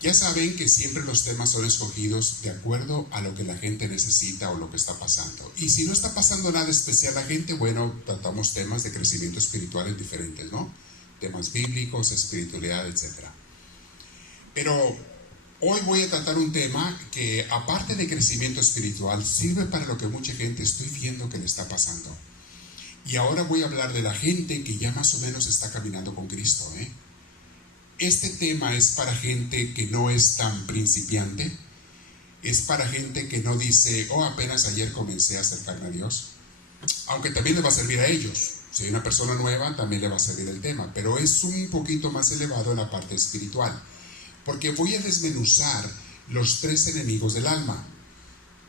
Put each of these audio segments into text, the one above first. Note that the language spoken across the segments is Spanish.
Ya saben que siempre los temas son escogidos de acuerdo a lo que la gente necesita o lo que está pasando. Y si no está pasando nada especial a la gente, bueno, tratamos temas de crecimiento espiritual diferentes, ¿no? Temas bíblicos, espiritualidad, etc. Pero hoy voy a tratar un tema que, aparte de crecimiento espiritual, sirve para lo que mucha gente estoy viendo que le está pasando. Y ahora voy a hablar de la gente que ya más o menos está caminando con Cristo, ¿eh? Este tema es para gente que no es tan principiante, es para gente que no dice, oh, apenas ayer comencé a acercarme a Dios, aunque también le va a servir a ellos. Si hay una persona nueva, también le va a servir el tema, pero es un poquito más elevado en la parte espiritual, porque voy a desmenuzar los 3 enemigos del alma.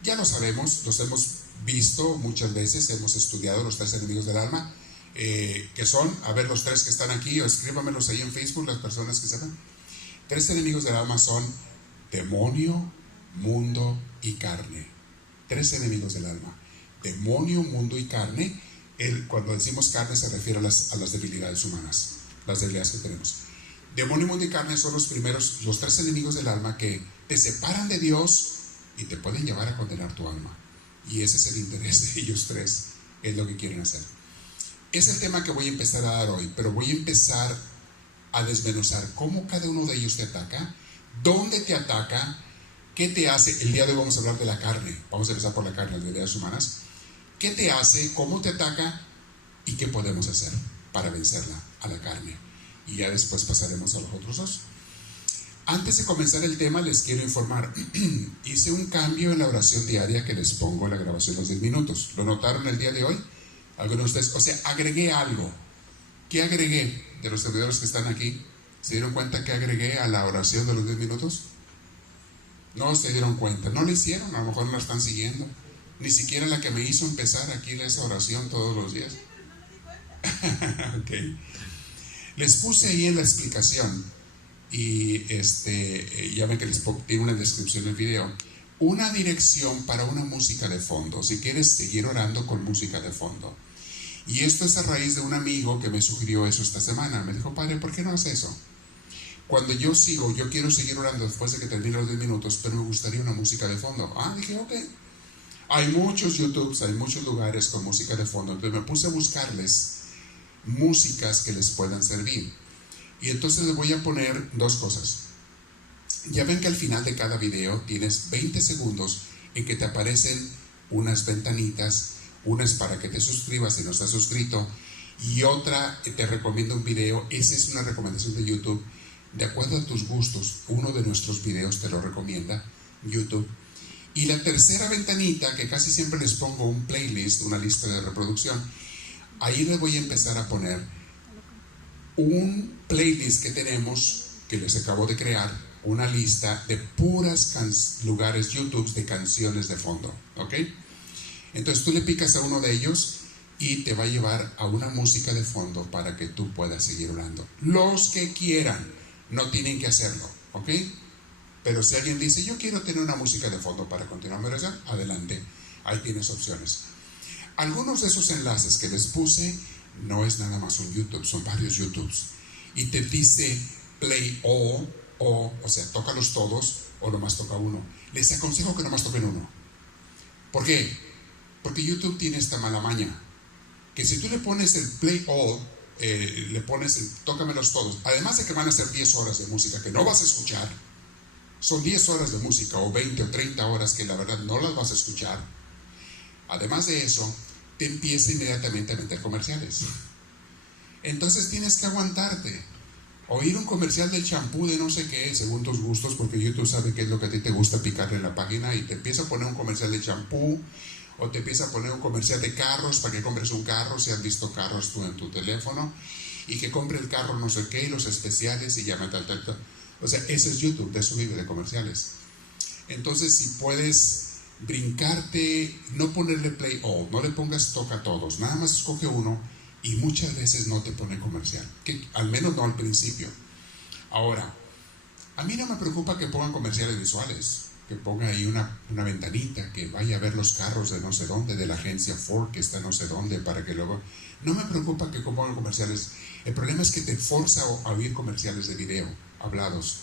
Ya lo sabemos, los hemos visto muchas veces, hemos estudiado los 3 enemigos del alma, que son, a ver, los 3 que están aquí, o escríbamelos ahí en Facebook, las personas que sepan. 3 enemigos del alma son demonio, mundo y carne. 3 enemigos del alma: demonio, mundo y carne. Cuando decimos carne se refiere a las debilidades humanas, las debilidades que tenemos. Demonio, mundo y carne son los 3 enemigos del alma que te separan de Dios y te pueden llevar a condenar tu alma. Y ese es el interés de ellos 3, es lo que quieren hacer. Es el tema que voy a empezar a dar hoy, pero voy a empezar a desmenuzar cómo cada uno de ellos te ataca, dónde te ataca, qué te hace. El día de hoy vamos a hablar de la carne, vamos a empezar por la carne, las debilidades humanas. ¿Qué te hace? ¿Cómo te ataca? ¿Y qué podemos hacer para vencerla, a la carne? Y ya después pasaremos a los otros 2. Antes de comenzar el tema, les quiero informar. Hice un cambio en la oración diaria que les pongo en la grabación de los 10 minutos. ¿Lo notaron el día de hoy? Algunos de ustedes, o sea, agregué algo. ¿Qué agregué? De los servidores que están aquí, ¿se dieron cuenta que agregué a la oración de los 10 minutos? No se dieron cuenta, no lo hicieron, a lo mejor no la están siguiendo. Ni siquiera la que me hizo empezar aquí esa oración todos los días. Okay. Les puse ahí en la explicación, y ya ven que les tiene una descripción del video, una dirección para una música de fondo, si quieres seguir orando con música de fondo. Y esto es a raíz de un amigo que me sugirió eso esta semana. Me dijo, padre, ¿por qué no haces eso? Cuando yo quiero seguir orando después de que termine los 10 minutos, pero me gustaría una música de fondo. Dije, ok. Hay muchos YouTubes, hay muchos lugares con música de fondo. Entonces me puse a buscarles músicas que les puedan servir. Y entonces les voy a poner 2 cosas. Ya ven que al final de cada video tienes 20 segundos en que te aparecen unas ventanitas. Una es para que te suscribas si no estás suscrito, y otra te recomiendo un video. Esa es una recomendación de YouTube, de acuerdo a tus gustos. Uno de nuestros videos te lo recomienda YouTube. Y la tercera ventanita, que casi siempre les pongo un playlist, una lista de reproducción, ahí les voy a empezar a poner un playlist que tenemos, que les acabo de crear, una lista de puras lugares YouTube de canciones de fondo, ¿ok? Entonces tú le picas a uno de ellos y te va a llevar a una música de fondo para que tú puedas seguir orando. Los que quieran, no tienen que hacerlo, ¿ok? Pero si alguien dice, yo quiero tener una música de fondo para continuar mi oración, adelante, ahí tienes opciones. Algunos de esos enlaces que les puse no es nada más un YouTube, son varios YouTubes. Y te dice play all, o sea, tócalos todos, o nomás toca uno. Les aconsejo que nomás toquen uno. ¿Por qué? Porque YouTube tiene esta mala maña, que si tú le pones el play all, le pones el tócamelos todos, además de que van a ser 10 horas de música que no vas a escuchar, son 10 horas de música, o 20 o 30 horas que la verdad no las vas a escuchar. Además de eso, te empieza inmediatamente a meter comerciales. Entonces tienes que aguantarte. Oír un comercial del champú de no sé qué, según tus gustos, porque YouTube sabe qué es lo que a ti te gusta picarle en la página, y te empieza a poner un comercial de champú, o te empieza a poner un comercial de carros para que compres un carro, si has visto carros tú en tu teléfono, y que compre el carro no sé qué, y los especiales, y llama tal. O sea, ese es YouTube, de eso vive, de comerciales. Entonces, si puedes brincarte, no ponerle play all, no le pongas toca todos, nada más escoge uno, y muchas veces no te pone comercial, que al menos no al principio. Ahora, a mí no me preocupa que pongan comerciales visuales, que ponga ahí una ventanita, que vaya a ver los carros de no sé dónde, de la agencia Ford que está no sé dónde, para que luego... No me preocupa que pongan comerciales. El problema es que te forza a oír comerciales de video, hablados.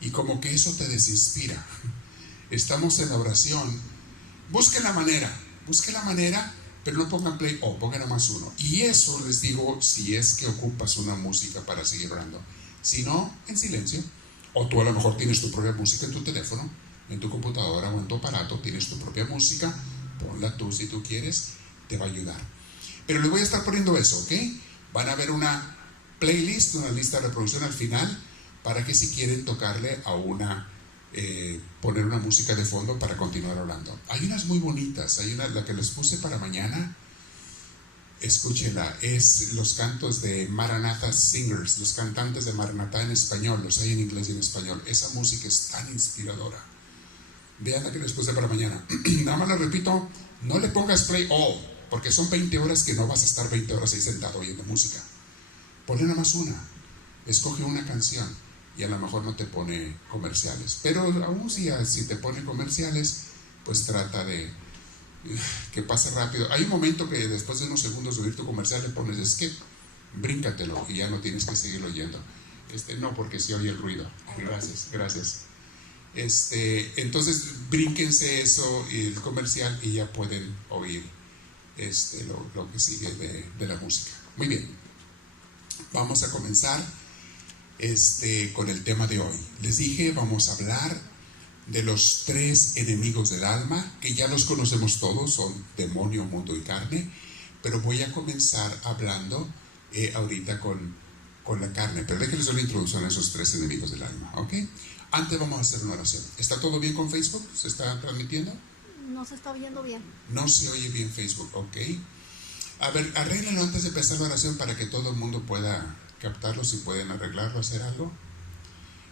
y como que eso te desinspira. Estamos en la oración. Busquen la manera, pero no pongan play o pongan nada más uno. Y eso les digo si es que ocupas una música para seguir orando. Si no, en silencio. O tú a lo mejor tienes tu propia música en tu teléfono, en tu computadora o en tu aparato, tienes tu propia música, ponla tú si tú quieres, te va a ayudar. Pero les voy a estar poniendo eso, ¿ok? Van a ver una playlist, una lista de reproducción al final, para que si quieren tocarle a poner una música de fondo para continuar orando. Hay unas muy bonitas, hay una, la que les puse para mañana, escúchenla, es los cantos de Maranatha Singers, los cantantes de Maranatha en español, los hay en inglés y en español. Esa música es tan inspiradora. Vean la que les puse para mañana. Nada más les repito, no le pongas play all, porque son 20 horas que no vas a estar 20 horas ahí sentado oyendo música. Ponle nada más una, escoge una canción y a lo mejor no te pone comerciales, pero aún si te pone comerciales, pues trata de que pase rápido. Hay un momento que después de unos segundos de oír tu comercial le pones skip, bríncatelo y ya no tienes que seguirlo oyendo. No, porque si oye el ruido. Gracias. Entonces brínquense eso y el comercial y ya pueden oír lo que sigue de la música. Muy bien, vamos a comenzar con el tema de hoy. Les dije, vamos a hablar de los 3 enemigos del alma, que ya los conocemos todos, son demonio, mundo y carne, pero voy a comenzar hablando ahorita con la carne, pero déjenles una introducción a esos 3 enemigos del alma, ¿ok? Antes vamos a hacer una oración. ¿Está todo bien con Facebook? ¿Se está transmitiendo? No se está oyendo bien. No se oye bien Facebook, ok. A ver, arréglenlo antes de empezar la oración para que todo el mundo pueda captarlo, si pueden arreglarlo, hacer algo.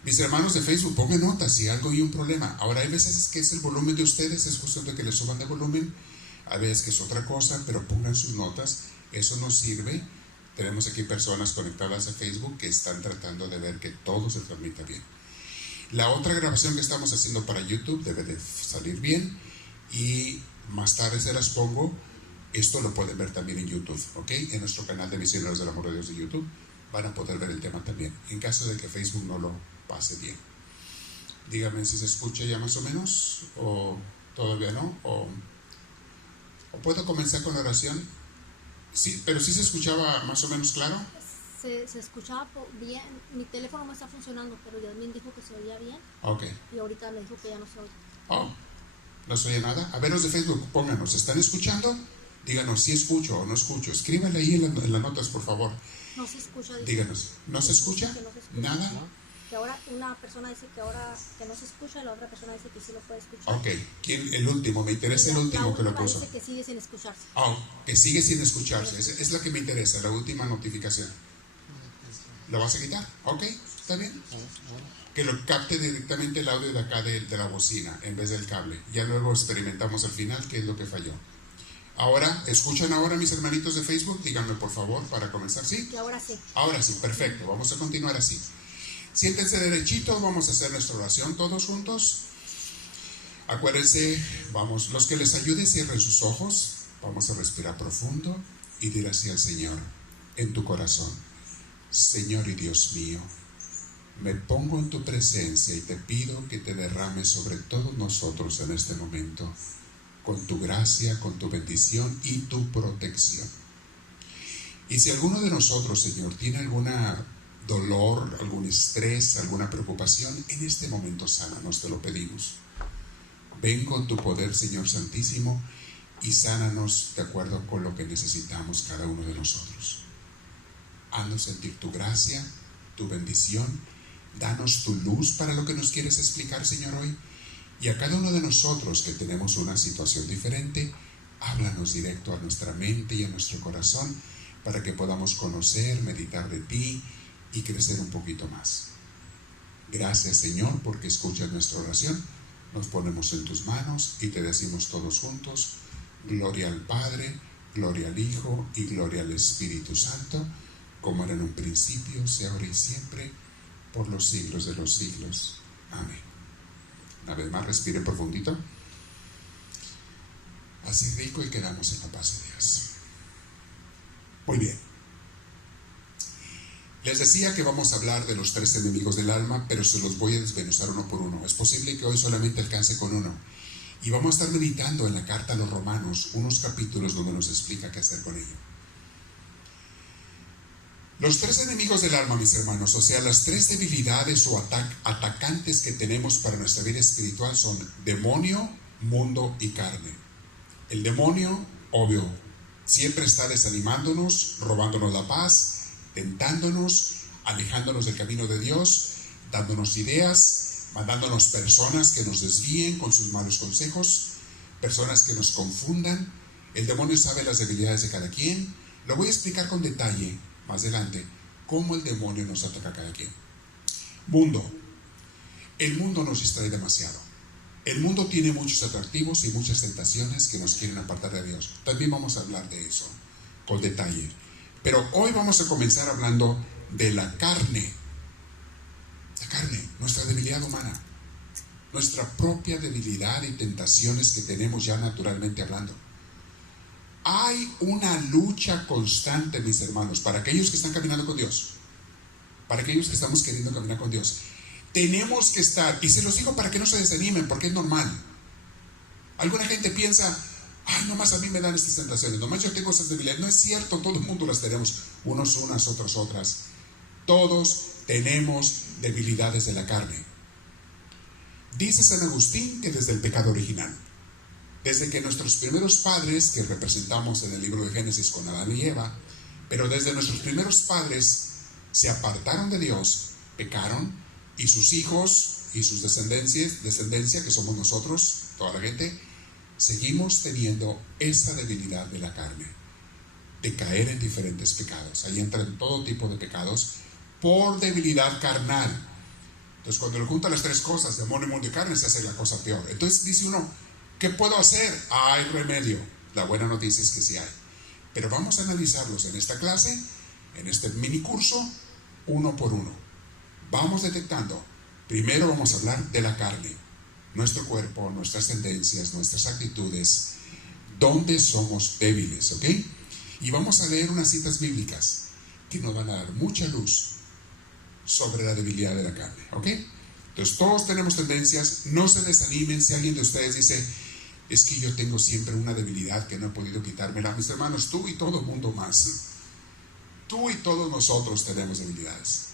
Mis hermanos de Facebook, pongan notas si algo hay un problema. Ahora hay veces que es el volumen de ustedes, es cuestión de que le suban de volumen, a veces que es otra cosa, pero pongan sus notas, eso nos sirve. Tenemos aquí personas conectadas a Facebook que están tratando de ver que todo se transmita bien. La otra grabación que estamos haciendo para YouTube debe de salir bien y más tarde se las pongo. Esto lo pueden ver también en YouTube, ¿ok? En nuestro canal de Misioneros del Amor de Dios de YouTube van a poder ver el tema también, en caso de que Facebook no lo pase bien. Díganme si se escucha ya más o menos, o todavía no, o puedo comenzar con la oración. Sí, pero sí se escuchaba más o menos claro. Se escuchaba bien. Mi teléfono no está funcionando, pero Yasmin dijo que se oía bien. Ok. Y ahorita me dijo que ya no se oye. Oh, no se oye nada. A ver, los de Facebook, pónganos, ¿están escuchando? Díganos si escucho o no escucho. Escríbanle ahí en las notas, por favor. No se escucha. Díganos, ¿no se escucha? No se escucha. ¿Nada? ¿No? Que ahora una persona dice que ahora que no se escucha y la otra persona dice que sí lo puede escuchar. Ok, ¿quién? El último, me interesa el último que lo puso. Dice que sigue sin escucharse. Oh, que sigue sin escucharse. Es la que me interesa, la última notificación. ¿Lo vas a quitar? Ok, ¿está bien? Que lo capte directamente el audio de acá de la bocina en vez del cable. Ya luego experimentamos al final qué es lo que falló. Ahora, ¿escuchan ahora mis hermanitos de Facebook? Díganme por favor para comenzar, ¿sí? Y ahora sí. Ahora sí, perfecto, vamos a continuar así. Siéntense derechitos, vamos a hacer nuestra oración todos juntos. Acuérdense, vamos, los que les ayude cierren sus ojos, vamos a respirar profundo y dir así al Señor en tu corazón: Señor y Dios mío, me pongo en tu presencia y te pido que te derrames sobre todos nosotros en este momento, con tu gracia, con tu bendición y tu protección. Y si alguno de nosotros, Señor, tiene alguna dolor, algún estrés, alguna preocupación, en este momento sánanos, te lo pedimos. Ven con tu poder, Señor Santísimo, y sánanos de acuerdo con lo que necesitamos cada uno de nosotros. Haznos sentir tu gracia, tu bendición, danos tu luz para lo que nos quieres explicar, Señor, hoy. Y a cada uno de nosotros que tenemos una situación diferente, háblanos directo a nuestra mente y a nuestro corazón para que podamos conocer, meditar de ti y crecer un poquito más. Gracias, Señor, porque escuchas nuestra oración. Nos ponemos en tus manos y te decimos todos juntos: gloria al Padre, gloria al Hijo y gloria al Espíritu Santo, como era en un principio, sea ahora y siempre, por los siglos de los siglos. Amén. Una vez más, respire profundito. Así rico y quedamos en la paz de Dios. Muy bien. Les decía que vamos a hablar de los 3 enemigos del alma, pero se los voy a desmenuzar uno por uno. Es posible que hoy solamente alcance con uno. Y vamos a estar meditando en la carta a los Romanos, unos capítulos donde nos explica qué hacer con ello. Los 3 enemigos del alma, mis hermanos, o sea, las 3 debilidades o atacantes que tenemos para nuestra vida espiritual son demonio, mundo y carne. El demonio, obvio, siempre está desanimándonos, robándonos la paz, tentándonos, alejándonos del camino de Dios, dándonos ideas, mandándonos personas que nos desvíen con sus malos consejos, personas que nos confundan. El demonio sabe las debilidades de cada quien. Lo voy a explicar con detalle más adelante, cómo el demonio nos ataca a cada quien. Mundo. El mundo nos distrae demasiado. El mundo tiene muchos atractivos y muchas tentaciones que nos quieren apartar de Dios. También vamos a hablar de eso con detalle. Pero hoy vamos a comenzar hablando de la carne. La carne, nuestra debilidad humana. Nuestra propia debilidad y tentaciones que tenemos ya naturalmente hablando. Hay una lucha constante, mis hermanos, para aquellos que están caminando con Dios. Para aquellos que estamos queriendo caminar con Dios. Tenemos que estar, y se los digo para que no se desanimen, porque es normal. Alguna gente piensa, ay, nomás a mí me dan estas tentaciones, nomás yo tengo esas debilidades. No es cierto, todo el mundo las tenemos, unos unas, otros otras. Todos tenemos debilidades de la carne. Dice San Agustín que desde el pecado original, desde que nuestros primeros padres, que representamos en el libro de Génesis con Adán y Eva, pero desde nuestros primeros padres se apartaron de Dios, pecaron, y sus hijos y sus descendencia, que somos nosotros, toda la gente, seguimos teniendo esa debilidad de la carne, de caer en diferentes pecados. Ahí entran todo tipo de pecados por debilidad carnal. Entonces, cuando le juntan las 3 cosas, demonio, mundo y carne, se hace la cosa peor. Entonces dice uno, ¿qué puedo hacer? Hay remedio. La buena noticia es que sí hay. Pero vamos a analizarlos en esta clase, en este mini curso, uno por uno. Vamos detectando. Primero vamos a hablar de la carne, nuestro cuerpo, nuestras tendencias, nuestras actitudes, dónde somos débiles, ¿ok? Y vamos a leer unas citas bíblicas que nos van a dar mucha luz sobre la debilidad de la carne, ¿ok? Entonces todos tenemos tendencias, no se desanimen si alguien de ustedes dice, es que yo tengo siempre una debilidad que no he podido quitármela. Mis hermanos, tú y todo el mundo más, tú y todos nosotros tenemos debilidades.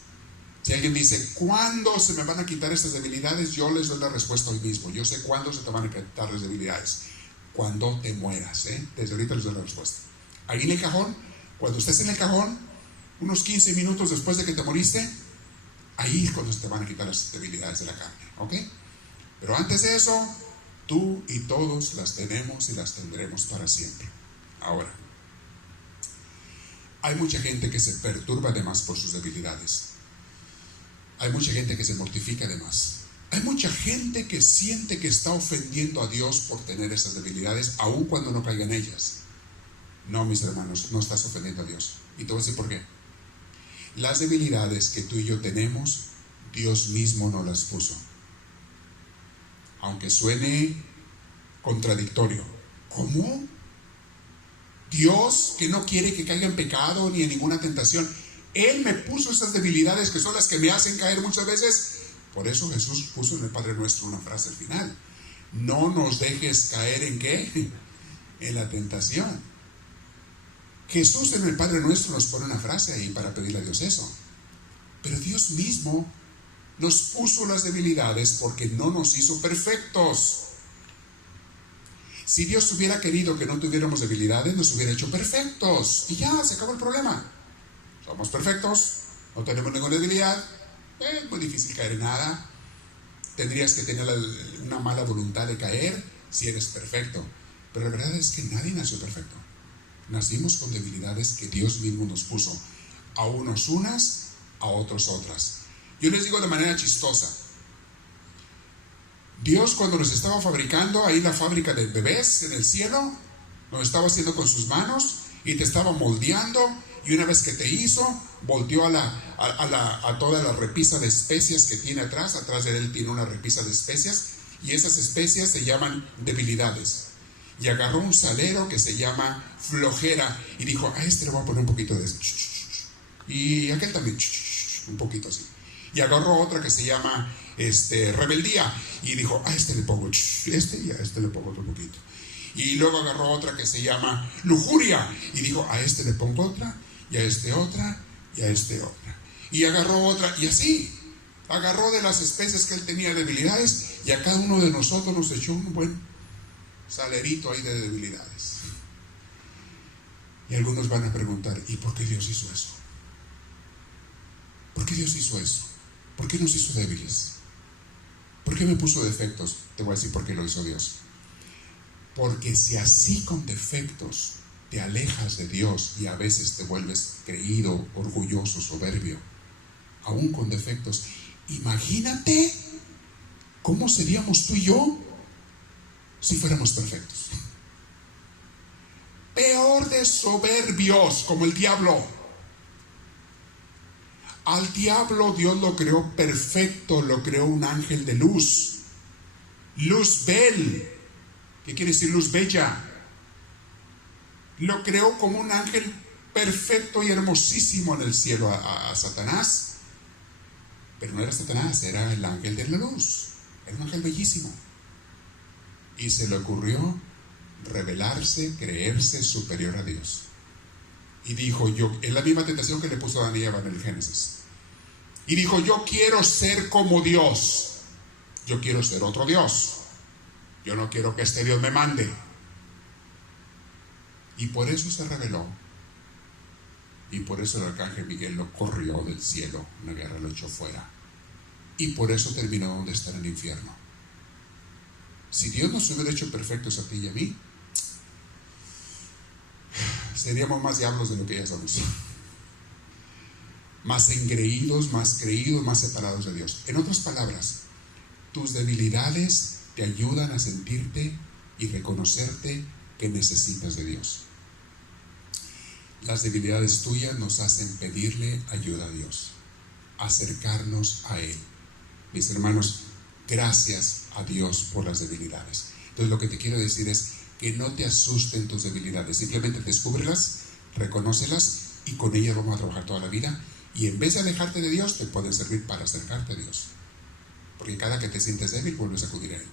Si alguien dice, ¿cuándo se me van a quitar estas debilidades? Yo les doy la respuesta hoy mismo. Yo sé cuándo se te van a quitar las debilidades. Cuando te mueras, Desde ahorita les doy la respuesta. Ahí en el cajón, cuando estés en el cajón, unos 15 minutos después de que te moriste, ahí es cuando se te van a quitar las debilidades de la carne, ¿ok? Pero antes de eso, tú y todos las tenemos y las tendremos para siempre. Ahora, hay mucha gente que se perturba además por sus debilidades. Hay mucha gente que se mortifica además. Hay mucha gente que siente que está ofendiendo a Dios por tener esas debilidades, aun cuando no caigan en ellas. No, mis hermanos, no estás ofendiendo a Dios. Y te voy a decir por qué. Las debilidades que tú y yo tenemos, Dios mismo nos las puso. Aunque suene contradictorio. ¿Cómo? Dios, que no quiere que caiga en pecado ni en ninguna tentación, Él me puso esas debilidades que son las que me hacen caer muchas veces. Por eso Jesús puso en el Padre Nuestro una frase al final: no nos dejes caer ¿en qué? En la tentación. Jesús en el Padre Nuestro nos pone una frase ahí para pedirle a Dios eso. Pero Dios mismo nos puso las debilidades porque no nos hizo perfectos. Si Dios hubiera querido que no tuviéramos debilidades, nos hubiera hecho perfectos y ya, se acabó el problema. Somos perfectos, no tenemos ninguna debilidad, es muy difícil caer en nada. Tendrías que tener una mala voluntad de caer si eres perfecto. Pero la verdad es que nadie nació perfecto. Nacimos con debilidades que Dios mismo nos puso. A unos unas, a otros otras. Yo les digo de manera chistosa. Dios, cuando nos estaba fabricando ahí la fábrica de bebés en el cielo, nos estaba haciendo con sus manos y te estaba moldeando. Y una vez que te hizo, volteó a toda la repisa de especias que tiene atrás. Atrás de él tiene una repisa de especias. Y esas especias se llaman debilidades. Y agarró un salero que se llama flojera. Y dijo, a este le voy a poner un poquito de eso. Y aquel también, un poquito así. Y agarró otra que se llama rebeldía. Y dijo, a este le pongo este y a este le pongo otro poquito. Y luego agarró otra que se llama lujuria. Y dijo, a este le pongo otra, y a este otra, y a este otra. Y agarró otra, y así. Agarró de las especies que él tenía debilidades, y a cada uno de nosotros nos echó un buen salerito ahí de debilidades. Y algunos van a preguntar, ¿y por qué Dios hizo eso? ¿Por qué Dios hizo eso? ¿Por qué nos hizo débiles? ¿Por qué me puso defectos? Te voy a decir por qué lo hizo Dios. Porque si así con defectos te alejas de Dios y a veces te vuelves creído, orgulloso, soberbio, aún con defectos, imagínate cómo seríamos tú y yo si fuéramos perfectos. Peor de soberbios, como el diablo. Al diablo Dios lo creó perfecto, lo creó un ángel de luz. Luz bel, ¿qué quiere decir luz bella? Lo creó como un ángel perfecto y hermosísimo en el cielo a Satanás. Pero no era Satanás, era el ángel de la luz. Era un ángel bellísimo. Y se le ocurrió rebelarse, creerse superior a Dios. Y dijo, es la misma tentación que le puso a Adán y Eva en el Génesis. Y dijo, yo quiero ser como Dios. Yo quiero ser otro Dios. Yo no quiero que este Dios me mande. Y por eso se rebeló. Y por eso el arcángel Miguel lo corrió del cielo. Una guerra lo echó fuera. Y por eso terminó donde está en el infierno. Si Dios nos hubiera hecho perfectos a ti y a mí, seríamos más diablos de lo que ya somos. Más engreídos, más creídos, más separados de Dios. En otras palabras, tus debilidades te ayudan a sentirte y reconocerte que necesitas de Dios. Las debilidades tuyas nos hacen pedirle ayuda a Dios, acercarnos a Él. Mis hermanos, gracias a Dios por las debilidades. Entonces lo que te quiero decir es que no te asusten tus debilidades, simplemente descúbrelas, reconócelas y con ellas vamos a trabajar toda la vida. Y en vez de alejarte de Dios, te pueden servir para acercarte a Dios. Porque cada que te sientes débil, vuelves a acudir a Él.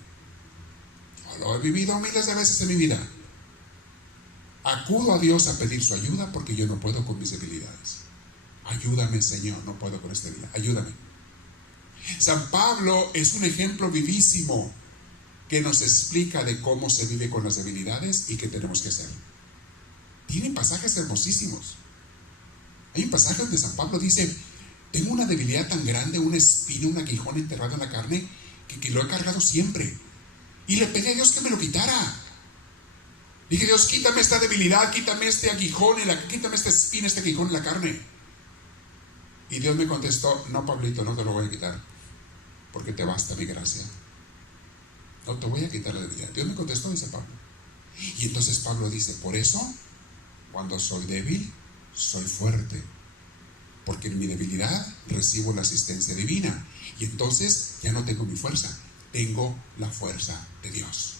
Yo lo he vivido miles de veces en mi vida. Acudo a Dios a pedir su ayuda porque yo no puedo con mis debilidades. Ayúdame, Señor, no puedo con esta vida. Ayúdame. San Pablo es un ejemplo vivísimo que nos explica de cómo se vive con las debilidades y qué tenemos que hacer. Tiene pasajes hermosísimos. Hay un pasaje donde San Pablo dice, tengo una debilidad tan grande, una espina, un aguijón enterrado en la carne, que lo he cargado siempre. Y le pedí a Dios que me lo quitara. Dije, Dios, quítame esta debilidad, quítame este aguijón, quítame esta espina, este aguijón en la carne. Y Dios me contestó, no, Pablito, no te lo voy a quitar, porque te basta mi gracia. No te voy a quitar la debilidad. Dios me contestó, dice Pablo. Y entonces Pablo dice, por eso, cuando soy débil, soy fuerte, porque en mi debilidad recibo la asistencia divina. Y entonces ya no tengo mi fuerza, tengo la fuerza de Dios.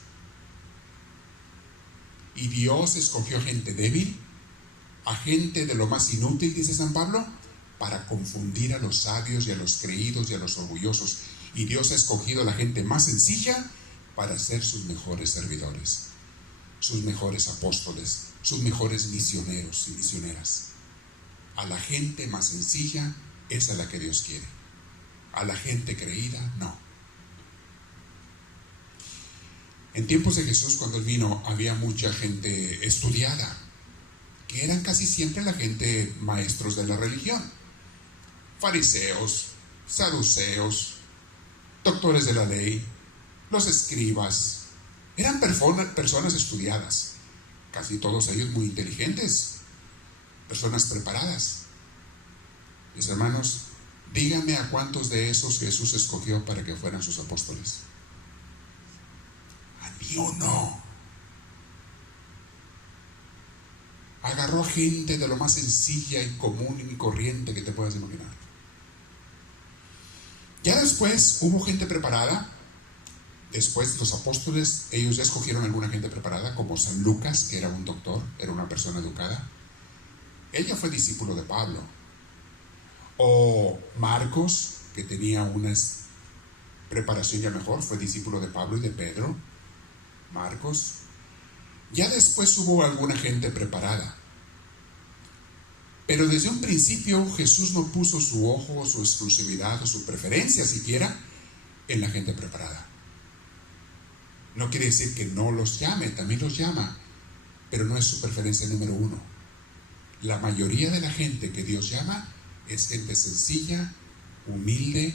Y Dios escogió gente débil, a gente de lo más inútil, dice San Pablo, para confundir a los sabios y a los creídos y a los orgullosos. Y Dios ha escogido a la gente más sencilla para ser sus mejores servidores, sus mejores apóstoles, sus mejores misioneros y misioneras. A la gente más sencilla es a la que Dios quiere. A la gente creída, no. En tiempos de Jesús, cuando Él vino, había mucha gente estudiada, que eran casi siempre la gente maestros de la religión. Fariseos, saduceos, doctores de la ley, los escribas. Eran personas estudiadas, casi todos ellos muy inteligentes, personas preparadas. Mis hermanos, díganme a cuántos de esos Jesús escogió para que fueran sus apóstoles. A ni uno. Agarró gente de lo más sencilla y común y corriente que te puedas imaginar. Ya después hubo gente preparada. Después los apóstoles, ellos ya escogieron alguna gente preparada, como San Lucas, que era un doctor, era una persona educada. Él ya fue discípulo de Pablo. O Marcos, que tenía una preparación ya mejor, fue discípulo de Pablo y de Pedro. Marcos. Ya después hubo alguna gente preparada. Pero desde un principio Jesús no puso su ojo, su exclusividad o su preferencia siquiera en la gente preparada. No quiere decir que no los llame, también los llama, pero no es su preferencia número uno. La mayoría de la gente que Dios llama es gente sencilla, humilde,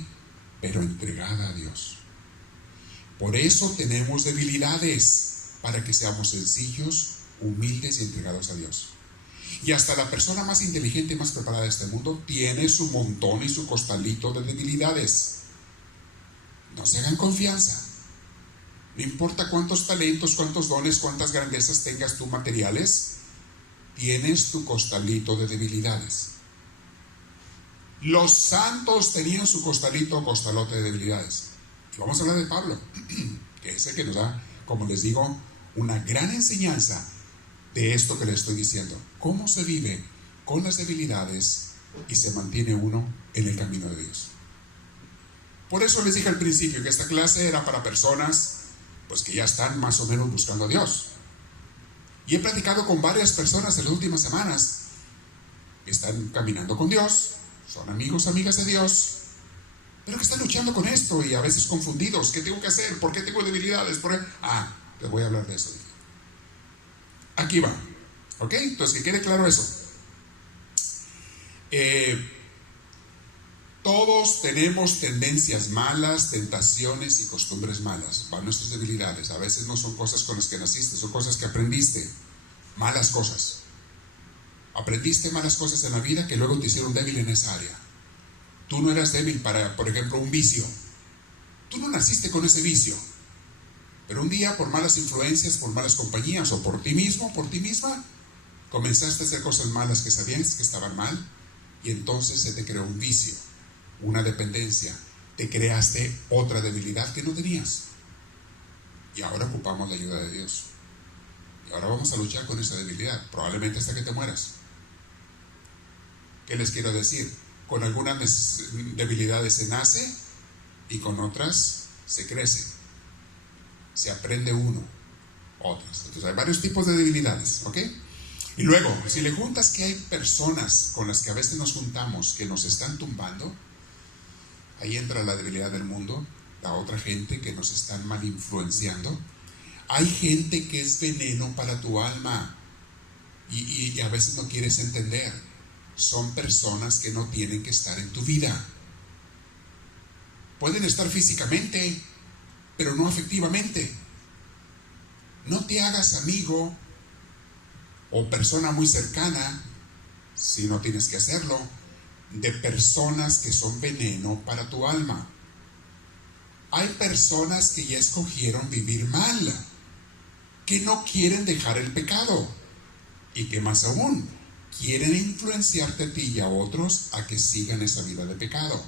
pero entregada a Dios. Por eso tenemos debilidades, para que seamos sencillos, humildes y entregados a Dios. Y hasta la persona más inteligente y más preparada de este mundo tiene su montón y su costalito de debilidades. No se hagan confianza. No importa cuántos talentos, cuántos dones, cuántas grandezas tengas tú materiales, tienes tu costalito de debilidades. Los santos tenían su costalito o costalote de debilidades. Y vamos a hablar de Pablo, que es el que nos da, como les digo, una gran enseñanza de esto que les estoy diciendo. Cómo se vive con las debilidades y se mantiene uno en el camino de Dios. Por eso les dije al principio que esta clase era para personas pues que ya están más o menos buscando a Dios. Y he platicado con varias personas en las últimas semanas que están caminando con Dios, son amigos, amigas de Dios, pero que están luchando con esto y a veces confundidos. ¿Qué tengo que hacer? ¿Por qué tengo debilidades? Les voy a hablar de eso. Aquí va. ¿Ok? Entonces, que quede claro eso. Todos tenemos tendencias malas, tentaciones y costumbres malas. Van nuestras debilidades. A veces no son cosas con las que naciste, son cosas que aprendiste. Malas cosas. Aprendiste malas cosas en la vida que luego te hicieron débil en esa área. Tú no eras débil para, por ejemplo, un vicio. Tú no naciste con ese vicio. Pero un día, por malas influencias, por malas compañías, o por ti mismo, por ti misma, comenzaste a hacer cosas malas que sabías que estaban mal, y entonces se te creó un vicio, una dependencia. Te creaste otra debilidad que no tenías. Y ahora ocupamos la ayuda de Dios. Y ahora vamos a luchar con esa debilidad, probablemente hasta que te mueras. ¿Qué les quiero decir? Con algunas debilidades se nace y con otras se crece. Se aprende uno, otras. Entonces hay varios tipos de debilidades, ¿ok? Y luego, si le juntas que hay personas con las que a veces nos juntamos que nos están tumbando, ahí entra la debilidad del mundo, la otra gente que nos están mal influenciando. Hay gente que es veneno para tu alma y a veces no quieres entender. Son personas que no tienen que estar en tu vida. Pueden estar físicamente, pero no afectivamente. No te hagas amigo o persona muy cercana, si no tienes que hacerlo, de personas que son veneno para tu alma. Hay personas que ya escogieron vivir mal, que no quieren dejar el pecado y que más aún quieren influenciarte a ti y a otros a que sigan esa vida de pecado.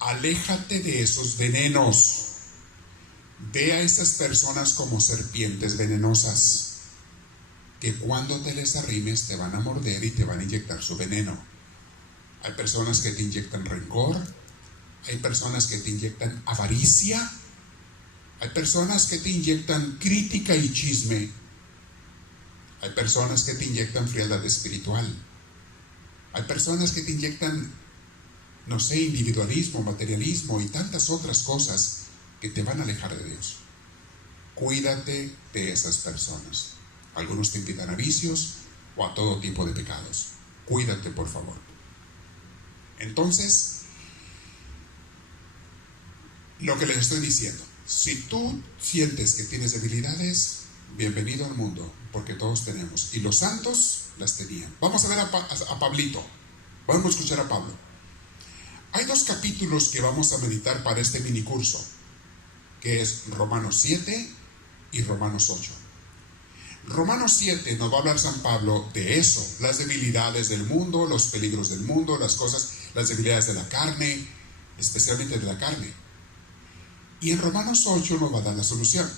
Aléjate de esos venenos. Ve a esas personas como serpientes venenosas, que cuando te les arrimes te van a morder y te van a inyectar su veneno. Hay personas que te inyectan rencor, hay personas que te inyectan avaricia, hay personas que te inyectan crítica y chisme, hay personas que te inyectan frialdad espiritual, hay personas que te inyectan, no sé, individualismo, materialismo y tantas otras cosas que te van a alejar de Dios. Cuídate de esas personas. Algunos te invitan a vicios o a todo tipo de pecados. Cuídate, por favor. Entonces, lo que les estoy diciendo, si tú sientes que tienes debilidades, bienvenido al mundo, porque todos tenemos. Y los santos las tenían. Vamos a ver a Pablito. Vamos a escuchar a Pablo. Hay 2 capítulos que vamos a meditar para este mini curso, que es Romanos 7 y Romanos 8. Romanos 7 nos va a hablar San Pablo de eso, las debilidades del mundo, los peligros del mundo, las debilidades de la carne, especialmente de la carne. Y en Romanos 8 nos va a dar la solución,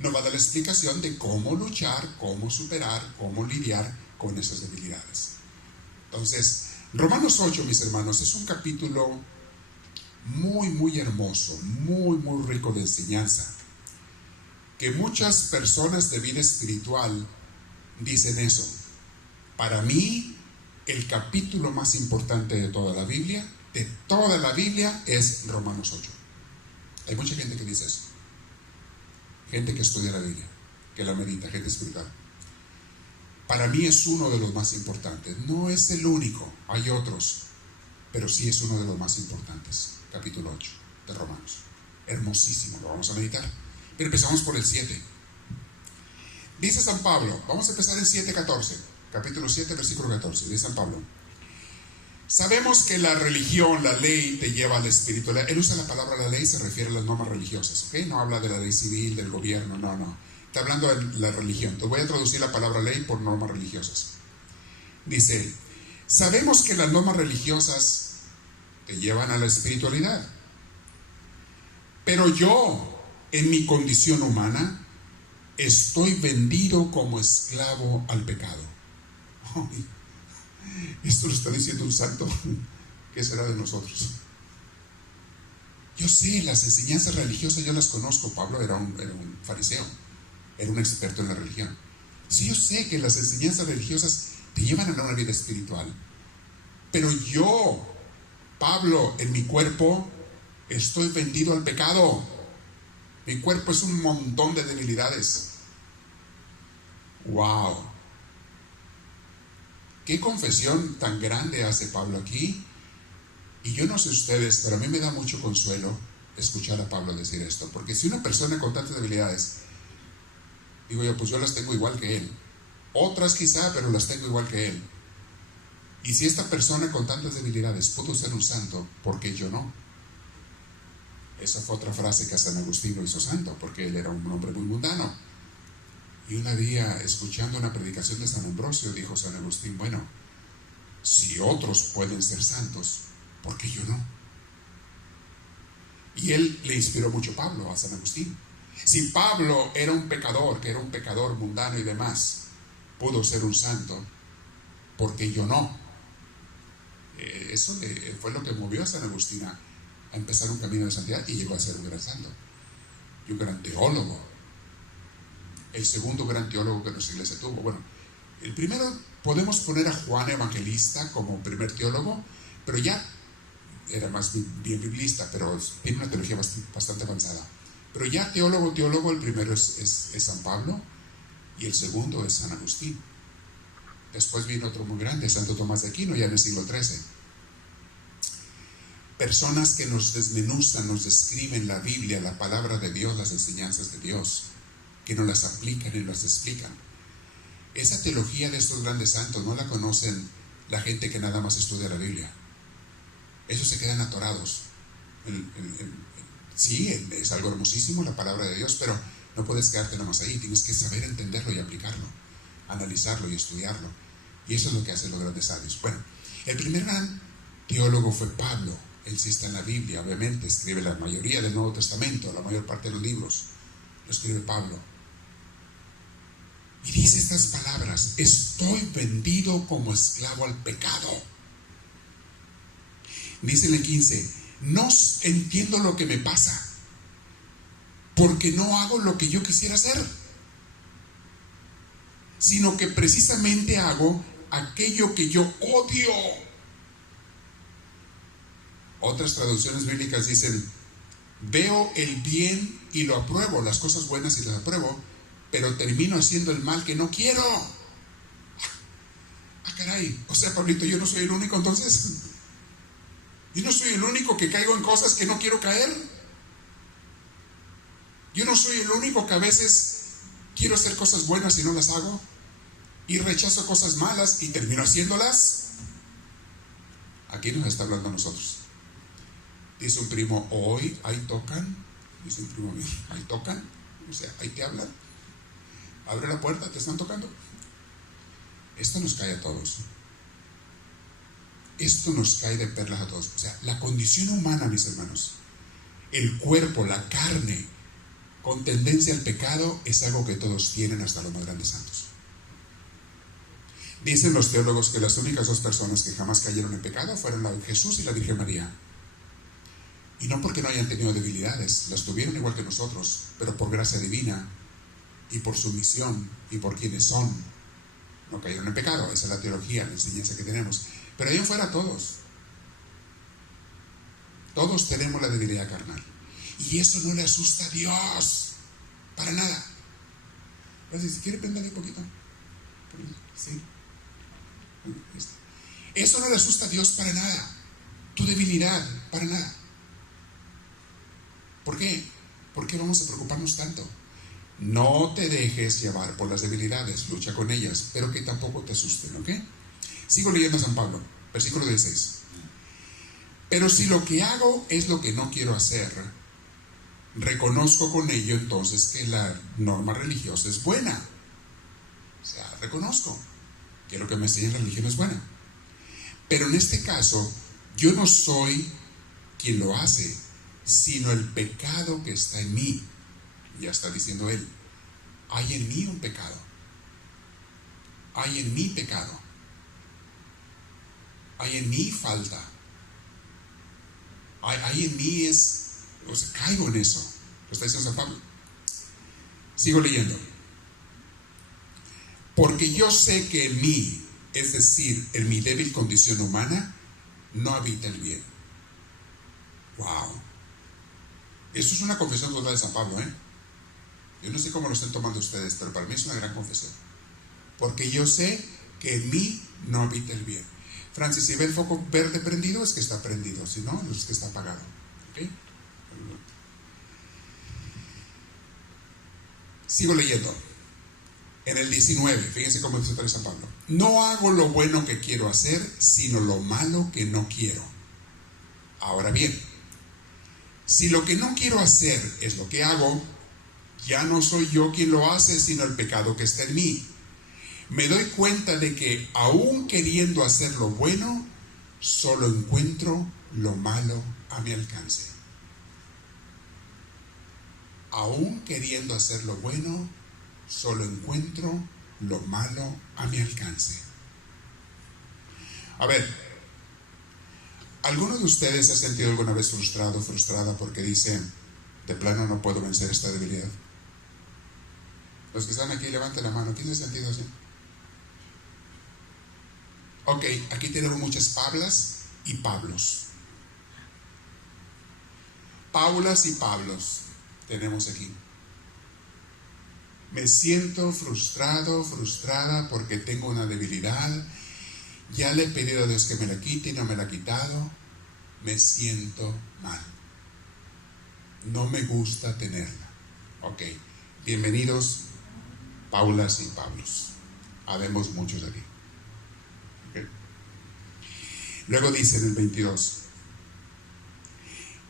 nos va a dar la explicación de cómo luchar, cómo superar, cómo lidiar con esas debilidades. Entonces, Romanos 8, mis hermanos, es un capítulo muy, muy hermoso, muy, muy rico de enseñanza, que muchas personas de vida espiritual dicen eso. Para mí, el capítulo más importante de toda la Biblia, es Romanos 8. Hay mucha gente que dice eso. Gente que estudia la Biblia, que la medita, gente espiritual. Para mí es uno de los más importantes. No es el único, hay otros, pero sí es uno de los más importantes. Capítulo 8 de Romanos. Hermosísimo, lo vamos a meditar. Pero empezamos por el 7. Dice San Pablo, vamos a empezar en 7:14. Capítulo 7, versículo 14. Dice San Pablo: sabemos que la religión, la ley, te lleva al espíritu. Él usa la palabra la ley, se refiere a las normas religiosas, ¿ok? No habla de la ley civil, del gobierno, no. Está hablando de la religión. Te voy a traducir la palabra ley por normas religiosas. Dice: sabemos que las normas religiosas te llevan a la espiritualidad. Pero yo, en mi condición humana, estoy vendido como esclavo al pecado. Ay, esto lo está diciendo un santo. ¿Qué será de nosotros? Yo sé, las enseñanzas religiosas yo las conozco. Pablo era un fariseo, era un experto en la religión. Sí, yo sé que las enseñanzas religiosas te llevan a una vida espiritual. Pero yo, Pablo, en mi cuerpo, estoy vendido al pecado. Mi cuerpo es un montón de debilidades. ¡Wow! ¿Qué confesión tan grande hace Pablo aquí? Y yo no sé ustedes, pero a mí me da mucho consuelo escuchar a Pablo decir esto. Porque si una persona con tantas debilidades, digo yo, pues yo las tengo igual que él. Otras quizá, pero las tengo igual que él. Y si esta persona con tantas debilidades pudo ser un santo, ¿por qué yo no? Esa fue otra frase que a San Agustín lo hizo santo, porque él era un hombre muy mundano. Y un día, escuchando una predicación de San Ambrosio, dijo San Agustín: bueno, si otros pueden ser santos, ¿por qué yo no? Y él le inspiró mucho a Pablo, a San Agustín. Si Pablo era un pecador, que era un pecador mundano y demás, pudo ser un santo, ¿por qué yo no? Eso fue lo que movió a San Agustín a empezar un camino de santidad, y llegó a ser un gran santo y un gran teólogo. El segundo gran teólogo que nuestra iglesia tuvo. Bueno, el primero podemos poner a Juan Evangelista como primer teólogo, pero ya era más bien biblista, pero tiene una teología bastante avanzada. Pero ya teólogo, el primero es San Pablo, y el segundo es San Agustín. Después vino otro muy grande, Santo Tomás de Aquino, ya en el siglo XIII. Personas que nos desmenuzan, nos describen la Biblia, la palabra de Dios, las enseñanzas de Dios, que nos las aplican y las explican. Esa teología de estos grandes santos no la conocen la gente que nada más estudia la Biblia. Esos se quedan atorados. Sí, es algo hermosísimo la palabra de Dios, pero no puedes quedarte nada más ahí. Tienes que saber entenderlo y aplicarlo, analizarlo y estudiarlo. Y eso es lo que hacen los grandes sabios. Bueno, el primer gran teólogo fue Pablo. Él sí está en la Biblia, obviamente, escribe la mayoría del Nuevo Testamento, la mayor parte de los libros, lo escribe Pablo. Y dice estas palabras: estoy vendido como esclavo al pecado. Dice en el 15: no entiendo lo que me pasa, porque no hago lo que yo quisiera hacer, sino que precisamente hago aquello que yo odio. Otras traducciones bíblicas dicen: veo el bien y lo apruebo, las cosas buenas y las apruebo, pero termino haciendo el mal que no quiero. Caray, o sea, Pablito, yo no soy el único entonces. Yo no soy el único que caigo en cosas que no quiero caer. Yo no soy el único que a veces quiero hacer cosas buenas y no las hago, y rechazo cosas malas y termino haciéndolas. Aquí nos está hablando a nosotros. Dice un primo: hoy ahí tocan. Dice un primo mío: ahí tocan, o sea, ahí te hablan. Abre la puerta, te están tocando. Esto nos cae a todos. Esto nos cae de perlas a todos. O sea, la condición humana, mis hermanos, el cuerpo, la carne, con tendencia al pecado, es algo que todos tienen, hasta los más grandes santos. Dicen los teólogos que las únicas dos personas que jamás cayeron en pecado fueron la Jesús y la Virgen María. Y no porque no hayan tenido debilidades, las tuvieron igual que nosotros, pero por gracia divina y por su misión y por quienes son, no cayeron en pecado. Esa es la teología, la enseñanza que tenemos. Pero ahí en fuera todos tenemos la debilidad carnal. Y eso no le asusta a Dios, para nada. Entonces, si quiere prenderle un poquito. Sí. Eso no le asusta a Dios para nada. Tu debilidad, para nada. ¿Por qué? ¿Por qué vamos a preocuparnos tanto? No te dejes llevar por las debilidades, lucha con ellas, pero que tampoco te asusten, ¿ok? Sigo leyendo a San Pablo, versículo 16. Pero si lo que hago es lo que no quiero hacer, reconozco con ello entonces que la norma religiosa es buena. O sea, reconozco que lo que me enseña la religión es buena. Pero en este caso, yo no soy quien lo hace, sino el pecado que está en mí. Ya está diciendo él, hay en mí un pecado. Hay en mí pecado. Hay en mí falta. Hay en mí o sea, caigo en eso. Lo está diciendo San Pablo. Sigo leyendo. Porque yo sé que en mí, es decir, en mi débil condición humana, no habita el bien. Wow. Eso es una confesión total de San Pablo, ¿eh? Yo no sé cómo lo están tomando ustedes, pero para mí es una gran confesión. Porque yo sé que en mí no habita el bien. Francis, si ve el foco verde prendido, es que está prendido. Si no, es que está apagado. ¿Okay? Sigo leyendo. En el 19, fíjense cómo dice San Pablo. No hago lo bueno que quiero hacer, sino lo malo que no quiero. Ahora bien, si lo que no quiero hacer es lo que hago, ya no soy yo quien lo hace, sino el pecado que está en mí. Me doy cuenta de que aún queriendo hacer lo bueno, solo encuentro lo malo a mi alcance. Aún queriendo hacer lo bueno, solo encuentro lo malo a mi alcance. A ver, ¿alguno de ustedes se ha sentido alguna vez frustrado o frustrada porque dicen, de plano no puedo vencer esta debilidad? Los que están aquí, levanten la mano. ¿Quién se ha sentido así? Ok, aquí tenemos muchas Pablas y Pablos. Paulas y Pablos tenemos aquí. Me siento frustrado, frustrada porque tengo una debilidad. Ya le he pedido a Dios que me la quite y no me la ha quitado. Me siento mal. No me gusta tenerla. Ok, bienvenidos Paulas y Pablos. Habemos muchos aquí. Okay. Luego dice en el 22.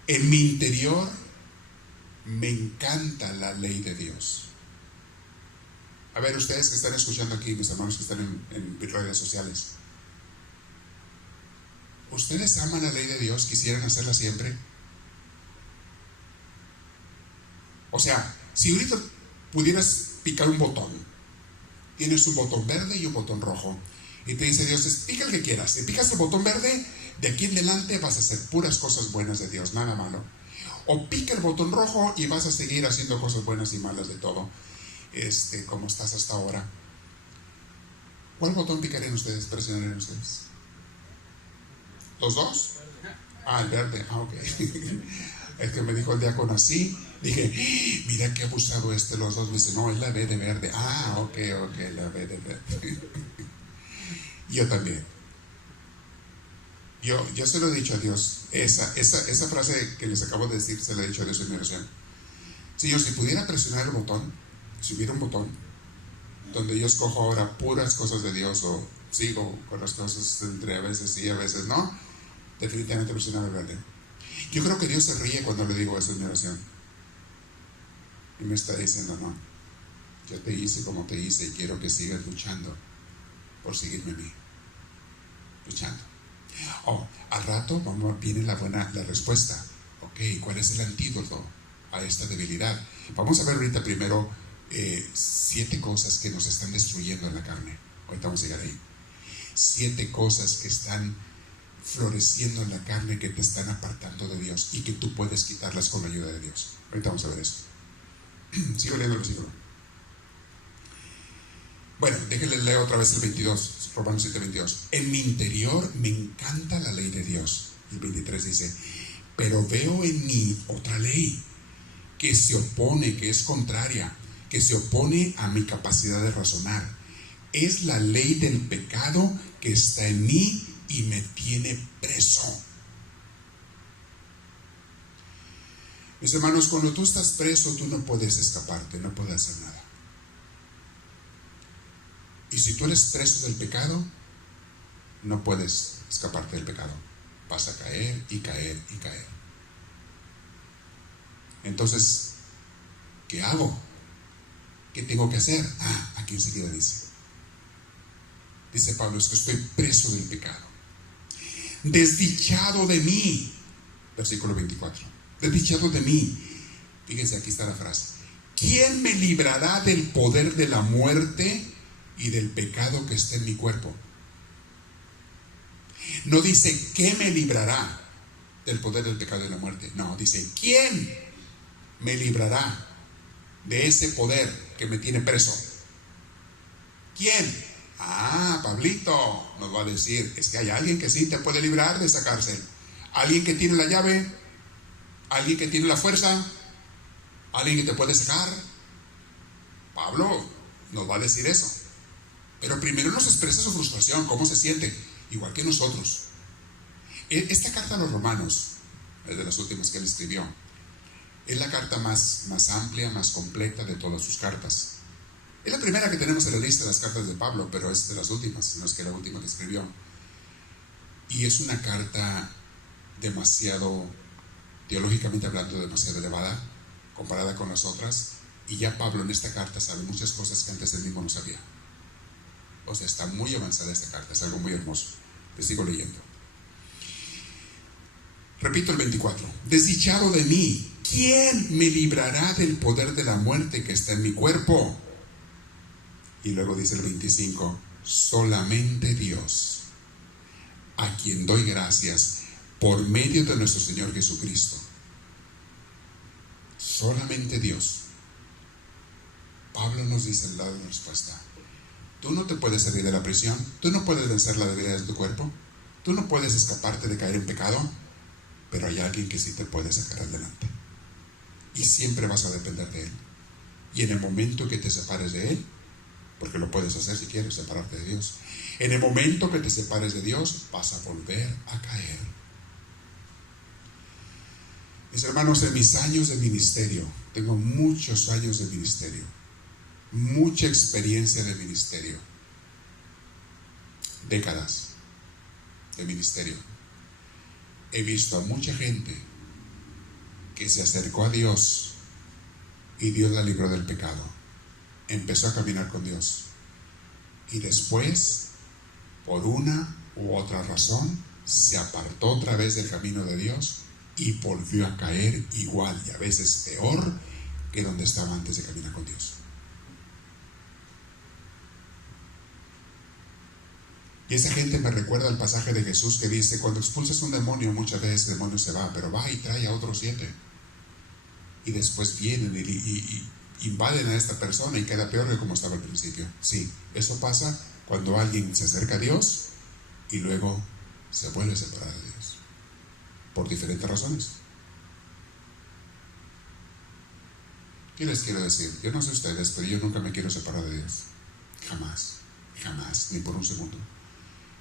En mi interior me encanta la ley de Dios. A ver, ustedes que están escuchando aquí, mis hermanos que están en redes sociales, ¿ustedes aman la ley de Dios? ¿Quisieran hacerla siempre? O sea, si ahorita pudieras picar un botón, tienes un botón verde y un botón rojo, y te dice Dios, pica el que quieras. Si picas el botón verde, de aquí en adelante vas a hacer puras cosas buenas de Dios, nada malo. O pica el botón rojo y vas a seguir haciendo cosas buenas y malas de todo, como estás hasta ahora. ¿Cuál botón picarían ustedes, presionarían ustedes? ¿Los dos? Ah, el verde, ok. Es que me dijo el diácono así, dije, mira qué abusado los dos. Me dice, no, es la B de verde. Ah, ok, la B de verde. Yo también. Yo se lo he dicho a Dios. Esa frase que les acabo de decir, se la he dicho a Dios en mi oración. Señor, si pudiera presionar el botón, si hubiera un botón donde yo escojo ahora puras cosas de Dios, o sigo con las cosas entre a veces sí, a veces no, definitivamente presionar el verde. Yo creo que Dios se ríe cuando le digo eso en mi oración. Y me está diciendo, no, yo te hice como te hice y quiero que sigas luchando por seguirme a mí. Luchando. Al rato viene la respuesta. Ok, ¿cuál es el antídoto a esta debilidad? Vamos a ver ahorita primero 7 cosas que nos están destruyendo en la carne. Ahorita vamos a llegar ahí. 7 cosas que están floreciendo en la carne, que te están apartando de Dios y que tú puedes quitarlas con la ayuda de Dios. Ahorita vamos a ver esto. Sigo leyendo el versículo. Bueno, déjenle leer otra vez el 22, Romanos 7, 22. En mi interior me encanta la ley de Dios. El 23 dice, pero veo en mí otra ley que se opone, que es contraria, que se opone a mi capacidad de razonar. Es la ley del pecado que está en mí y me tiene preso. Mis hermanos, cuando tú estás preso, tú no puedes escaparte, no puedes hacer nada. Y si tú eres preso del pecado, no puedes escaparte del pecado. Vas a caer y caer y caer. Entonces, ¿qué hago? ¿Qué tengo que hacer? Aquí enseguida dice Pablo, es que estoy preso del pecado. Desdichado de mí. Versículo 24. Desdichado de mí. Fíjense, aquí está la frase. ¿Quién me librará del poder de la muerte y del pecado que está en mi cuerpo? No dice ¿qué me librará del poder del pecado y de la muerte? No, dice ¿quién me librará de ese poder que me tiene preso? ¿Quién? Pablito nos va a decir, es que hay alguien que sí te puede librar de esa cárcel. Alguien que tiene la llave, alguien que tiene la fuerza, alguien que te puede sacar. Pablo nos va a decir eso. Pero primero nos expresa su frustración, cómo se siente, igual que nosotros. Esta carta a los romanos, es de las últimas que él escribió, es la carta más amplia, más completa de todas sus cartas. Es la primera que tenemos en la lista de las cartas de Pablo, pero es de las últimas, no es que la última que escribió. Y es una carta demasiado, teológicamente hablando, demasiado elevada, comparada con las otras. Y ya Pablo en esta carta sabe muchas cosas que antes él mismo no sabía. O sea, está muy avanzada esta carta, es algo muy hermoso. Les sigo leyendo. Repito el 24. Desdichado de mí, ¿quién me librará del poder de la muerte que está en mi cuerpo? Y luego dice el 25, solamente Dios, a quien doy gracias por medio de nuestro Señor Jesucristo. Solamente Dios. Pablo nos dice en la respuesta, tú no te puedes salir de la prisión, tú no puedes vencer la debilidad de tu cuerpo, tú no puedes escaparte de caer en pecado, pero hay alguien que sí te puede sacar adelante. Y siempre vas a depender de Él. Y en el momento que te separes de Él, porque lo puedes hacer si quieres, separarte de Dios. En el momento que te separes de Dios, vas a volver a caer. Mis hermanos, en mis años de ministerio, tengo muchos años de ministerio, mucha experiencia de ministerio, décadas de ministerio. He visto a mucha gente que se acercó a Dios y Dios la libró del pecado. Empezó a caminar con Dios y después, por una u otra razón, se apartó otra vez del camino de Dios y volvió a caer igual y a veces peor que donde estaba antes de caminar con Dios. Y esa gente me recuerda al pasaje de Jesús que dice, cuando expulsas un demonio, muchas veces el demonio se va, pero va y trae a otros 7 y después vienen y invaden a esta persona y queda peor que como estaba al principio. Sí, eso pasa cuando alguien se acerca a Dios y luego se vuelve a separar de Dios por diferentes razones. ¿Qué les quiero decir? Yo no sé ustedes, pero yo nunca me quiero separar de Dios. Jamás, jamás, ni por un segundo.